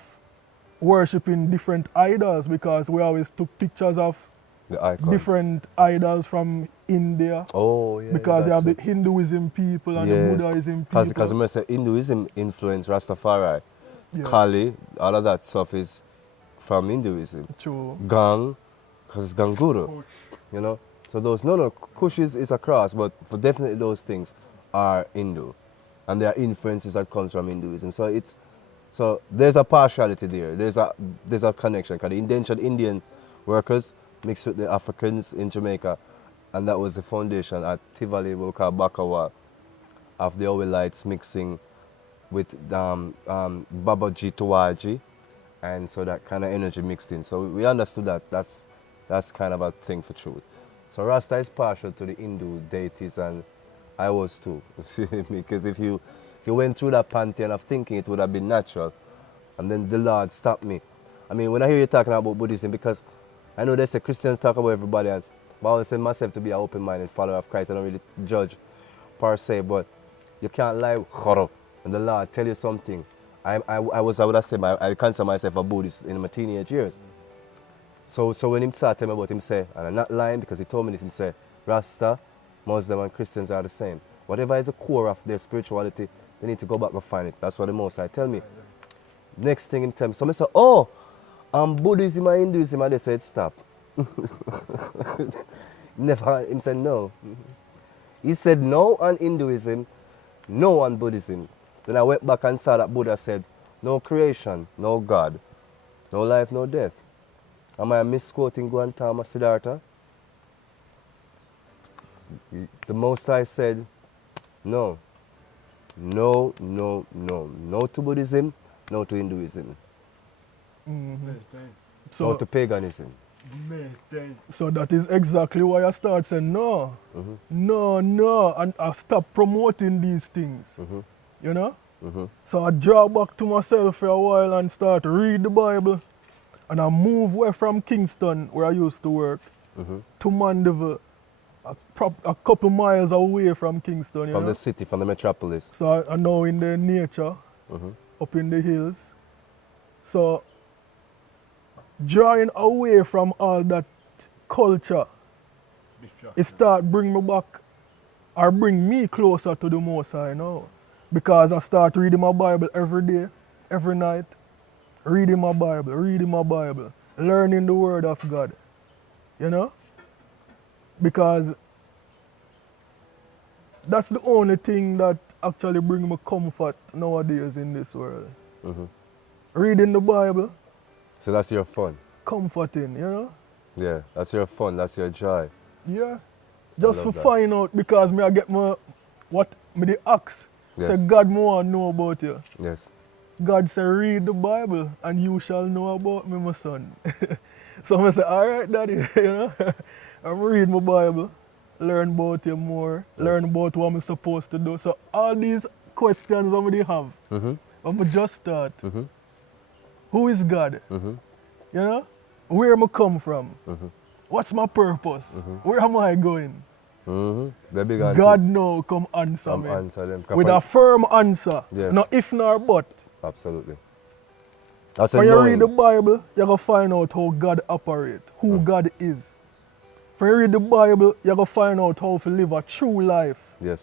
worshipping different idols, because we always took pictures of different idols from India. Oh, yeah. Because you have the Hinduism people and the Buddhism people. Because I say Hinduism influenced Rastafari. Yeah. Kali, all of that stuff is from Hinduism. True. Gang, because it's Ganguru. You know? So those, Kush is a cross, but for definitely those things are Hindu. And there are influences that comes from Hinduism. So there's a partiality there. There's a connection. Because the indentured Indian workers mixed with the Africans in Jamaica, and that was the foundation at Tivoli, we call Bakawa, of the Owelites mixing with Babaji Tuwaji and so that kind of energy mixed in. So we understood that that's kind of a thing for truth. So Rasta is partial to the Hindu deities, and I was too. You see me? Because if you went through that pantheon of thinking, it would have been natural, and then the Lord stopped me. I mean, when I hear you talking about Buddhism, because I know they say Christians talk about everybody, and I always say myself to be an open-minded follower of Christ. I don't really judge per se, but you can't lie, and the Lord tell you something. I would have said, I consider myself a Buddhist in my teenage years. So when him started telling me about him say, and I'm not lying because he told me this, him say, Rasta, Muslim and Christians are the same. Whatever is the core of their spirituality, they need to go back and find it. That's what the Most High tell me. Next thing him tell me, so I say, oh, Buddhism and Hinduism, and they said stop. Never, him said no. He said no on Hinduism, no on Buddhism. Then I went back and saw that Buddha said, no creation, no God, no life, no death. Am I misquoting Gautama Siddhartha? The Most High said, no. No, no, no. No to Buddhism, no to Hinduism. No to paganism. So that is exactly why I start saying no. No, and I stop promoting these things. You know? So I draw back to myself for a while and start to read the Bible. And I move away from Kingston, where I used to work, to Mandeville, a couple miles away from Kingston. From the city, from the metropolis. So I'm now in the nature, up in the hills. So drawing away from all that culture, it start bring me back, or bring me closer to the Most High now. Because I start reading my Bible every day, every night. Reading my Bible, learning the Word of God, you know? Because that's the only thing that actually brings me comfort nowadays in this world. Reading the Bible. So that's your fun? Comforting, you know? Yeah, that's your fun, that's your joy. Yeah. Just to find out, because I get what the ask. Yes. Say, God, I want to know about you. Yes. God said, read the Bible and you shall know about me, my son. So I say, all right, Daddy, you know, I'm reading my Bible, learn about you more, learn about what I'm supposed to do. So all these questions I have, I'm just start. Who is God? You know, where am I come from? What's my purpose? Where am I going? God now come answer me. Answer them. With a firm answer. Yes. No if nor but. Absolutely. When you read the Bible, you're going to find out how God operates, who God is. When you read the Bible, you're going to find out how to live a true life. Yes.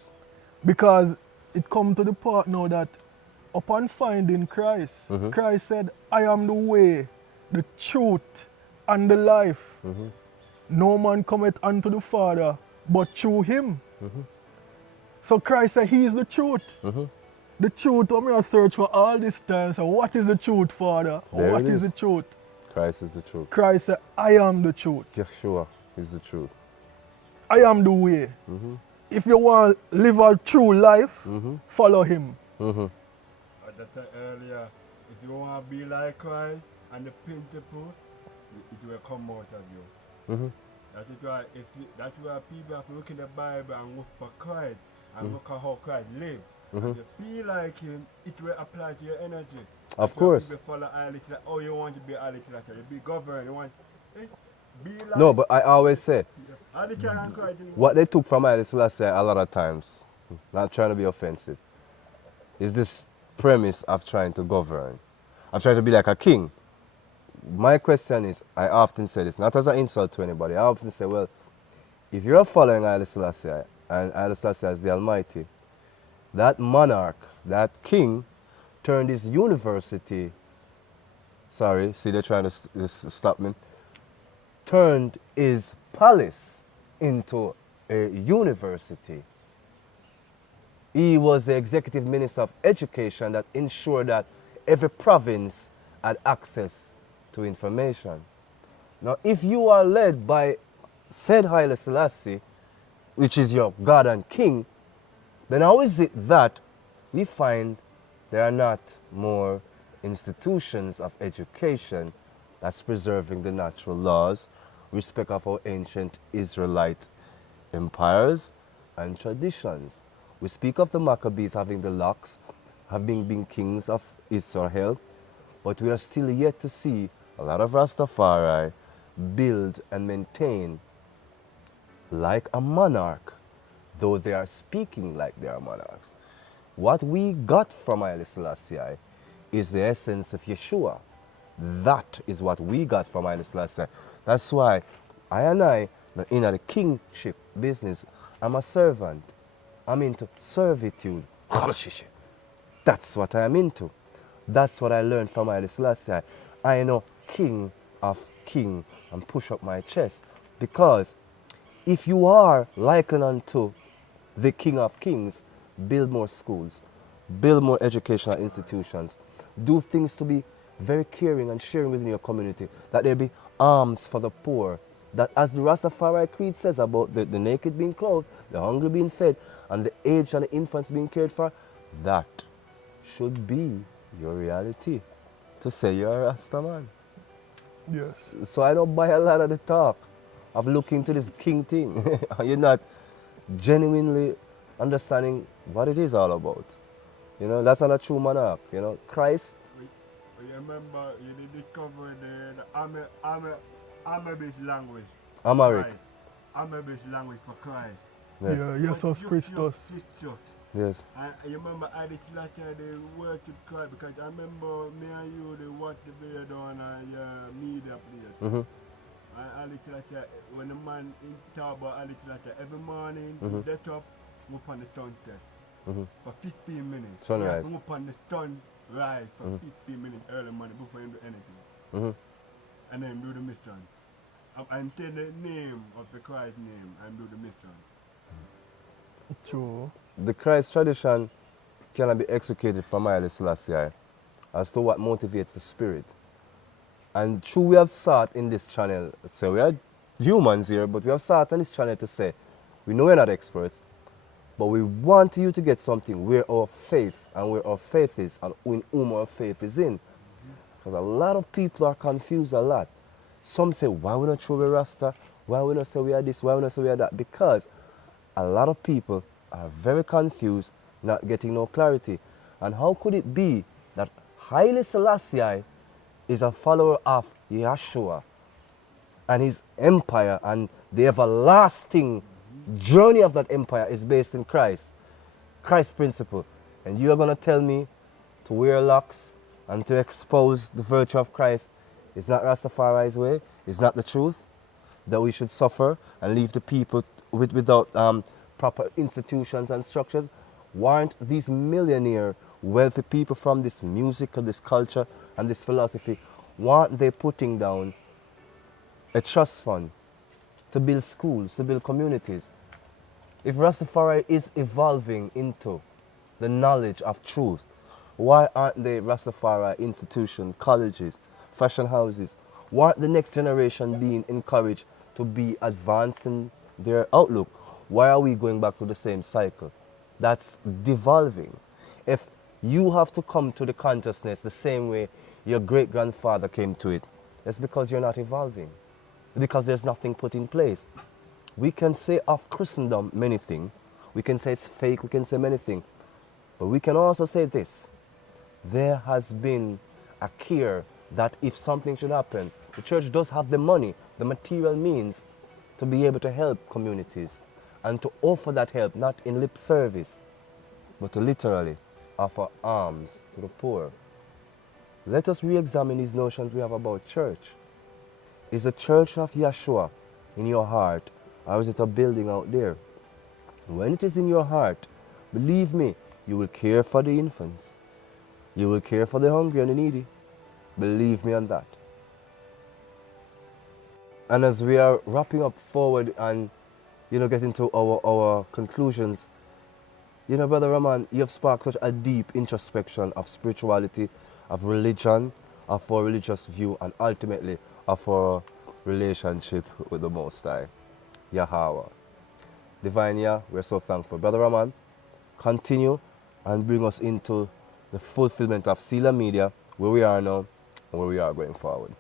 Because it comes to the part now that upon finding Christ, Christ said, I am the way, the truth, and the life. No man cometh unto the Father but through him. So Christ said he is the truth. The truth, I'm going to search for all this time. So what is the truth, Father? What is the truth? Christ is the truth. Christ said, I am the truth. Yeshua is the truth. I am the way. If you want to live a true life, follow him. As I said earlier, if you want to be like Christ and the principle, it will come out of you. That is why that's why people have to look in the Bible and look for Christ and look at how Christ lived. If you feel like him, it will apply to your energy. Of course. People follow Haile Selassie, oh, you want to be Haile Selassie, you be governed, you want be like. No, but I always say, Haile Selassie, what they took from Haile Selassie a lot of times, not trying to be offensive, is this premise of trying to govern, of trying to be like a king. My question is, I often say this, not as an insult to anybody, I often say, well, if you're following Haile Selassie, and Haile Selassie as the Almighty, that monarch, that king, turned his university, sorry, see they're trying to stop me, turned his palace into a university. He was the executive minister of education that ensured that every province had access to information. Now, if you are led by said Haile Selassie, which is your God and King, then how is it that we find there are not more institutions of education that's preserving the natural laws, respect of our ancient Israelite empires and traditions. We speak of the Maccabees having the locks, having been kings of Israel, but we are still yet to see a lot of Rastafari build and maintain like a monarch, though they are speaking like they are monarchs. What we got from Haile Selassie is the essence of Yeshua. That is what we got from Haile Selassie. That's why I, in the kingship business, I'm a servant. I'm into servitude. That's what I'm into. That's what I learned from Haile Selassie. I know king of king and push up my chest. Because if you are likened unto the king of kings, build more schools, build more educational institutions, do things to be very caring and sharing within your community, that there be alms for the poor, that as the Rastafari creed says about the naked being clothed, the hungry being fed, and the aged and the infants being cared for, that should be your reality, to say you're a Rasta man. Yes. So I don't buy a lot of the talk of looking to this king thing. You're not genuinely understanding what it is all about. You know, that's not a true monarch. You know, Christ. You remember you did cover the Amabish language. Amharic. Amabish language for Christ. Yeah, Jesus Christus. Yes. And you remember I did like they worship Christ, because I remember me and you they watch the video on your media place. Mm-hmm. I like when the man in talk I like every morning Mm-hmm. he get up, move on the sun test for 15 minutes. Sunrise. Move on the sun rise for Mm-hmm. 15 minutes early morning before you do anything. Mm-hmm. And then do the mission. And tell the name of the Christ name and do the mission. True. The Christ tradition cannot be executed from Haile Selassie as to what motivates the spirit. And true, we have sought in this channel, so we are humans here, but we have sought on this channel to say, we know we're not experts, but we want you to get something where our faith and where our faith is and in whom our faith is in. Because a lot of people are confused a lot. Some say, why we not throw away Rasta? Why we not say we are this? Why we not say we are that? Because a lot of people are very confused, not getting no clarity. And how could it be that Haile Selassie is a follower of Yeshua and his empire, and the everlasting journey of that empire is based in Christ, Christ's principle, and you are going to tell me to wear locks and to expose the virtue of Christ is not Rastafari's way, is not the truth, that we should suffer and leave the people without proper institutions and structures? Weren't these millionaire, wealthy people from this music and this culture and this philosophy, weren't they putting down a trust fund to build schools, to build communities? If Rastafari is evolving into the knowledge of truth, why aren't they Rastafari institutions, colleges, fashion houses? Why aren't the next generation being encouraged to be advanced in their outlook? Why are we going back to the same cycle? That's devolving. If you have to come to the consciousness the same way your great-grandfather came to it, it's because you're not evolving, because there's nothing put in place. We can say of Christendom many things. We can say it's fake, we can say many things. But we can also say this: there has been a care that if something should happen, the church does have the money, the material means to be able to help communities and to offer that help, not in lip service, but to literally offer alms to the poor. Let us re-examine these notions we have about church. Is the church of Yeshua in your heart, or is it a building out there? When it is in your heart, believe me, you will care for the infants. You will care for the hungry and the needy. Believe me on that. And as we are wrapping up forward and, getting to our conclusions, Brother Ramon, you have sparked such a deep introspection of spirituality, of religion, of our religious view, and ultimately of our relationship with the Most High, Yahweh. Divine Yah, we're so thankful. Brother Ramon, continue and bring us into the fulfillment of Sila Media, where we are now and where we are going forward.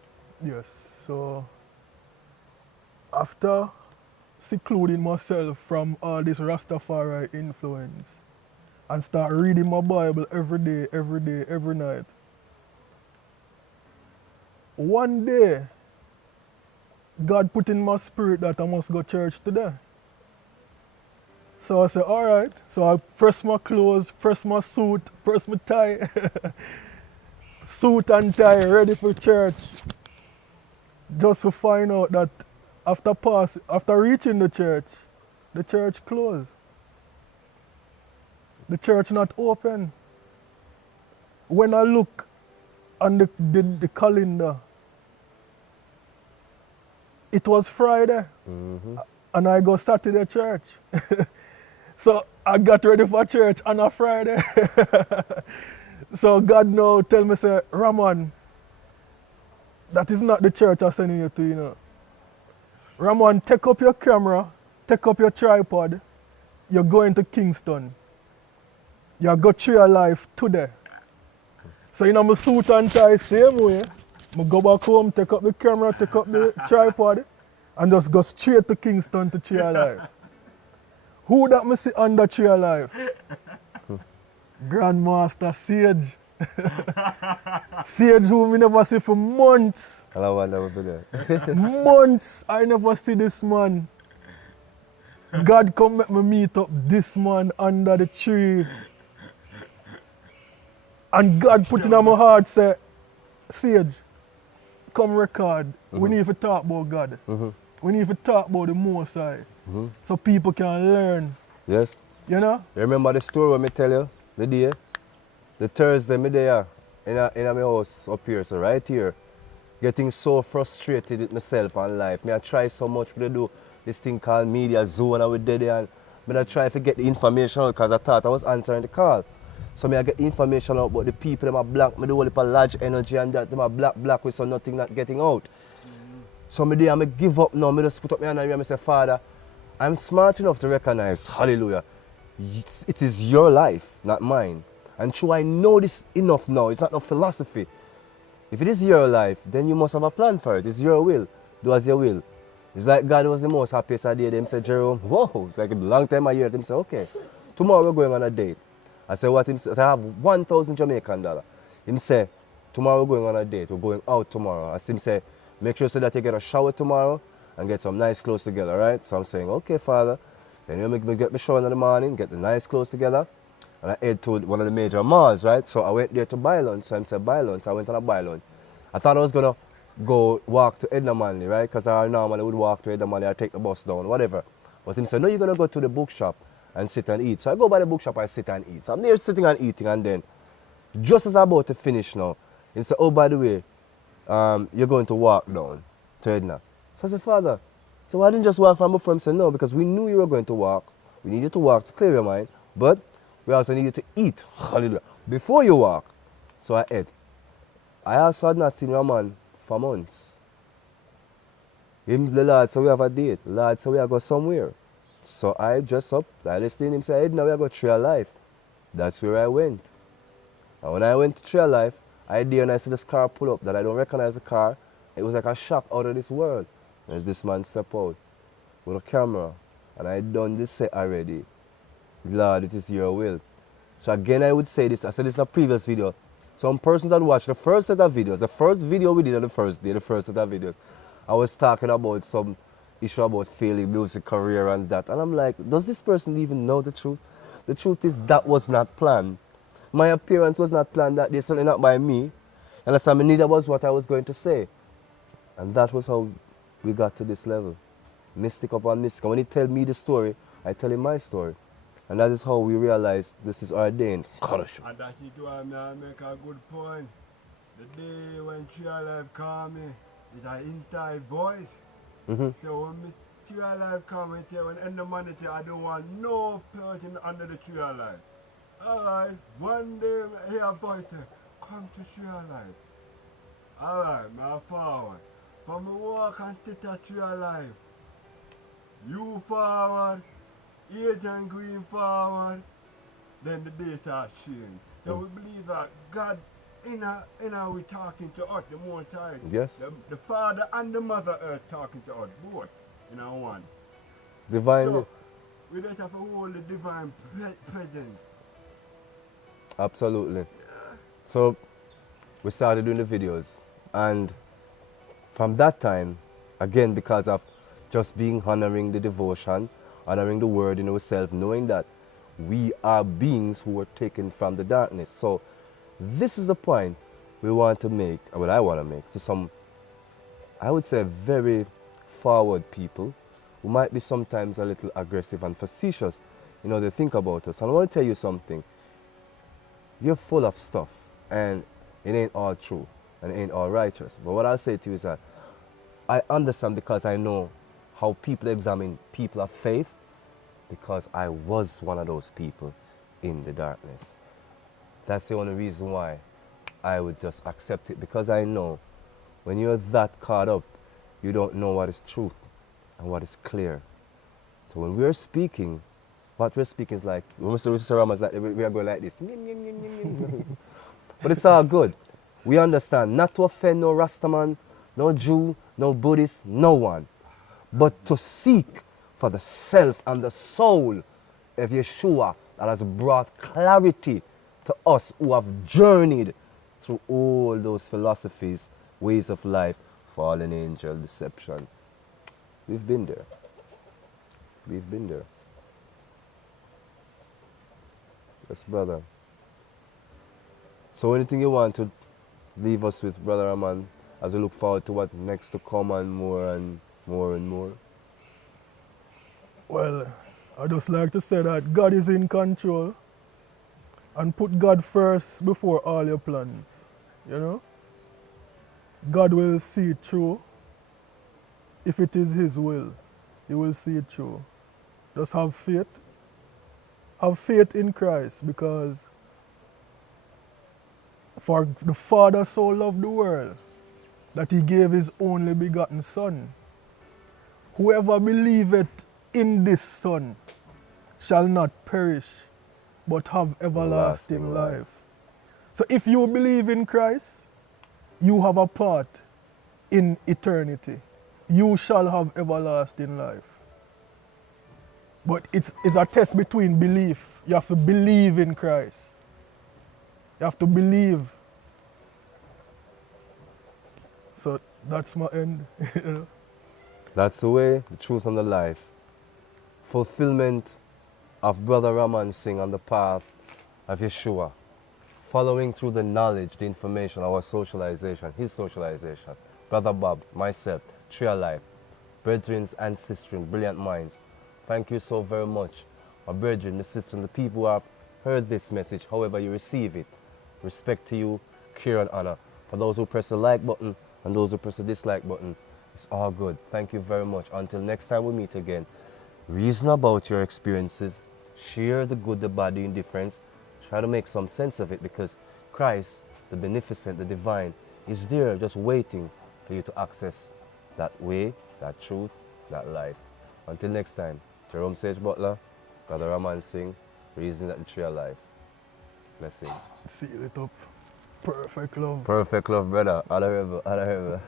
Yes, so after secluding myself from all this Rastafari influence and start reading my Bible every day, every night, one day, God put in my spirit that I must go church today. So I said, all right. So I press my clothes, press my suit, press my tie, suit and tie, ready for church. Just to find out that after reaching the church closed. The church not open. When I look on the calendar, it was Friday, and I go Saturday church. So I got ready for church on a Friday. So God now tell me, say, Ramon, that is not the church I'm sending you to, you know. Ramon, take up your camera, take up your tripod, you're going to Kingston. You go through your life today. So you know, my suit and tie same way. I go back home, take up the camera, take up the tripod, and just go straight to Kingston to Tree of Life. Who that me see under Tree of Life? Grandmaster Sage. Sage who me never see for months. And I wonder what be there. Months I never see this man. God come make me meet up this man under the tree. And God put in my heart, say, Sage, come record. We need to talk about God. We need to talk about the Most High. So people can learn. Yes. You know? Remember the story when I tell you the day? The Thursday me there in my house up here, so right here. Getting so frustrated with myself and life. Me I try so much to do this thing called media zone and we did it, and me I try to get the information out because I thought I was answering the call. So me I get information out about the people them are black, me do all the large energy and that them are black with so nothing not getting out. So me there, I give up now, me just put up my hand and I say, Father, I'm smart enough to recognize, hallelujah, it is your life, not mine. And true, I know this enough now, it's not no philosophy. If it is your life, then you must have a plan for it. It's your will. Do as your will. It's like God was the most happiest idea. Them say, Jerome, whoa, it's like a long time I hear them say, okay, tomorrow we're going on a date. I say, what? Him say, I have 1,000 Jamaican dollars. Him say, tomorrow we're going on a date. We're going out tomorrow. I see him say, make sure so that you get a shower tomorrow and get some nice clothes together, right? So I'm saying, okay, Father. Then you get me shower in the morning, get the nice clothes together. And I head to one of the major malls, right? So I went there to buy lunch. So I said, buy lunch. So I went on a buy lunch. I thought I was going to go walk to Edna Manley, right? Because I normally would walk to Edna Manley or take the bus down, whatever. But he said, no, you're going to go to the bookshop and sit and eat. So I go by the bookshop, I sit and eat. So I'm there sitting and eating, and then, just as I'm about to finish now, he said, oh, by the way, you're going to walk down to Edna. So I said, Father, so why didn't you just walk from before? He said, no, because we knew you were going to walk. We need you to walk to clear your mind, but we also need you to eat, hallelujah, before you walk. So I ate. I also had not seen Ramon for months. Him, the Lord said we have a date. The Lord said we are going somewhere. So I dressed up, I listened to him say, now we are going to Tree of Life. That's where I went. And when I went to Tree of Life, I did and I see this car pull up that I don't recognize the car. It was like a shock out of this world. As this man step out with a camera. And I done this set already. Lord, it is your will. So again I would say this, I said this in a previous video. Some persons that watched the first set of videos, the first video we did on the first day, the first set of videos, I was talking about some issue about failing music career and that. And I'm like, does this person even know the truth? The truth is that was not planned. My appearance was not planned that day, certainly not by me. And that's neither was what I was going to say. And that was how we got to this level. Mystic upon mystic. And when he tell me the story, I tell him my story. And that is how we realize this is ordained. And that is why I make a good point. The day when Tree of Life call me, it's an inside voice. So when me Tree of Life call me, when in the money, I don't want no person under the Tree of Life. Alright, one day I hear a voice say, come to Tree of Life. Alright, I forward. From me walk and sit at Tree of Life. You forward. Agent Green forward, then the day starts changing. So we believe that God we talking to us, the Most High. Yes. The Father and the Mother Earth talking to us, both in our one. Divinely. So, we don't have to hold the divine presence. Absolutely. So we started doing the videos, and from that time, again, because of just being honoring the devotion, honoring the word in ourselves, knowing that we are beings who were taken from the darkness. So this is the point we want to make, or what I want to make, to some, I would say, very forward people who might be sometimes a little aggressive and facetious. You know, they think about us. And I want to tell you something. You're full of stuff, and it ain't all true, and it ain't all righteous. But what I'll say to you is that I understand, because I know how people examine people of faith, because I was one of those people in the darkness. That's the only reason why I would just accept it, because I know when you're that caught up, you don't know what is truth and what is clear. So when we're speaking, what we're speaking is like, when Mr. Ramon is like, we are going like this. But it's all good. We understand not to offend no Rastaman, no Jew, no Buddhist, no one, but to seek for the self and the soul of Yeshua that has brought clarity to us who have journeyed through all those philosophies, ways of life, fallen angel, deception. We've been there. We've been there. Yes, brother. So anything you want to leave us with, Brother Ramon, as we look forward to what next to come and more and more and more? Well, I just like to say that God is in control, and put God first before all your plans. You know? God will see it through. If it is His will, He will see it through. Just have faith. Have faith in Christ, because for the Father so loved the world that He gave His only begotten Son. Whoever believeth in this Son shall not perish, but have everlasting life. So if you believe in Christ, you have a part in eternity. You shall have everlasting life. But it's a test between belief. You have to believe in Christ. You have to believe. So that's my end. You know? That's the way, the truth, and the life. Fulfillment of Brother Ramon Singh on the path of Yeshua. Following through the knowledge, the information, our socialization, his socialization. Brother Bob, myself, Tree of Life, brethren and sisters, brilliant minds. Thank you so very much. My brethren, my sisters, the people who have heard this message, however you receive it. Respect to you, care and honor. For those who press the like button and those who press the dislike button, it's all good. Thank you very much. Until next time we meet again, reason about your experiences, share the good, the bad, the indifference, try to make some sense of it, because Christ, the beneficent, the divine, is there just waiting for you to access that way, that truth, that life. Until next time, Jerome Sage Butler, Brother Ramon Singh, reasoning at the Tree of Life. Blessings. Seal it up. Perfect love. Perfect love, brother. All I ever.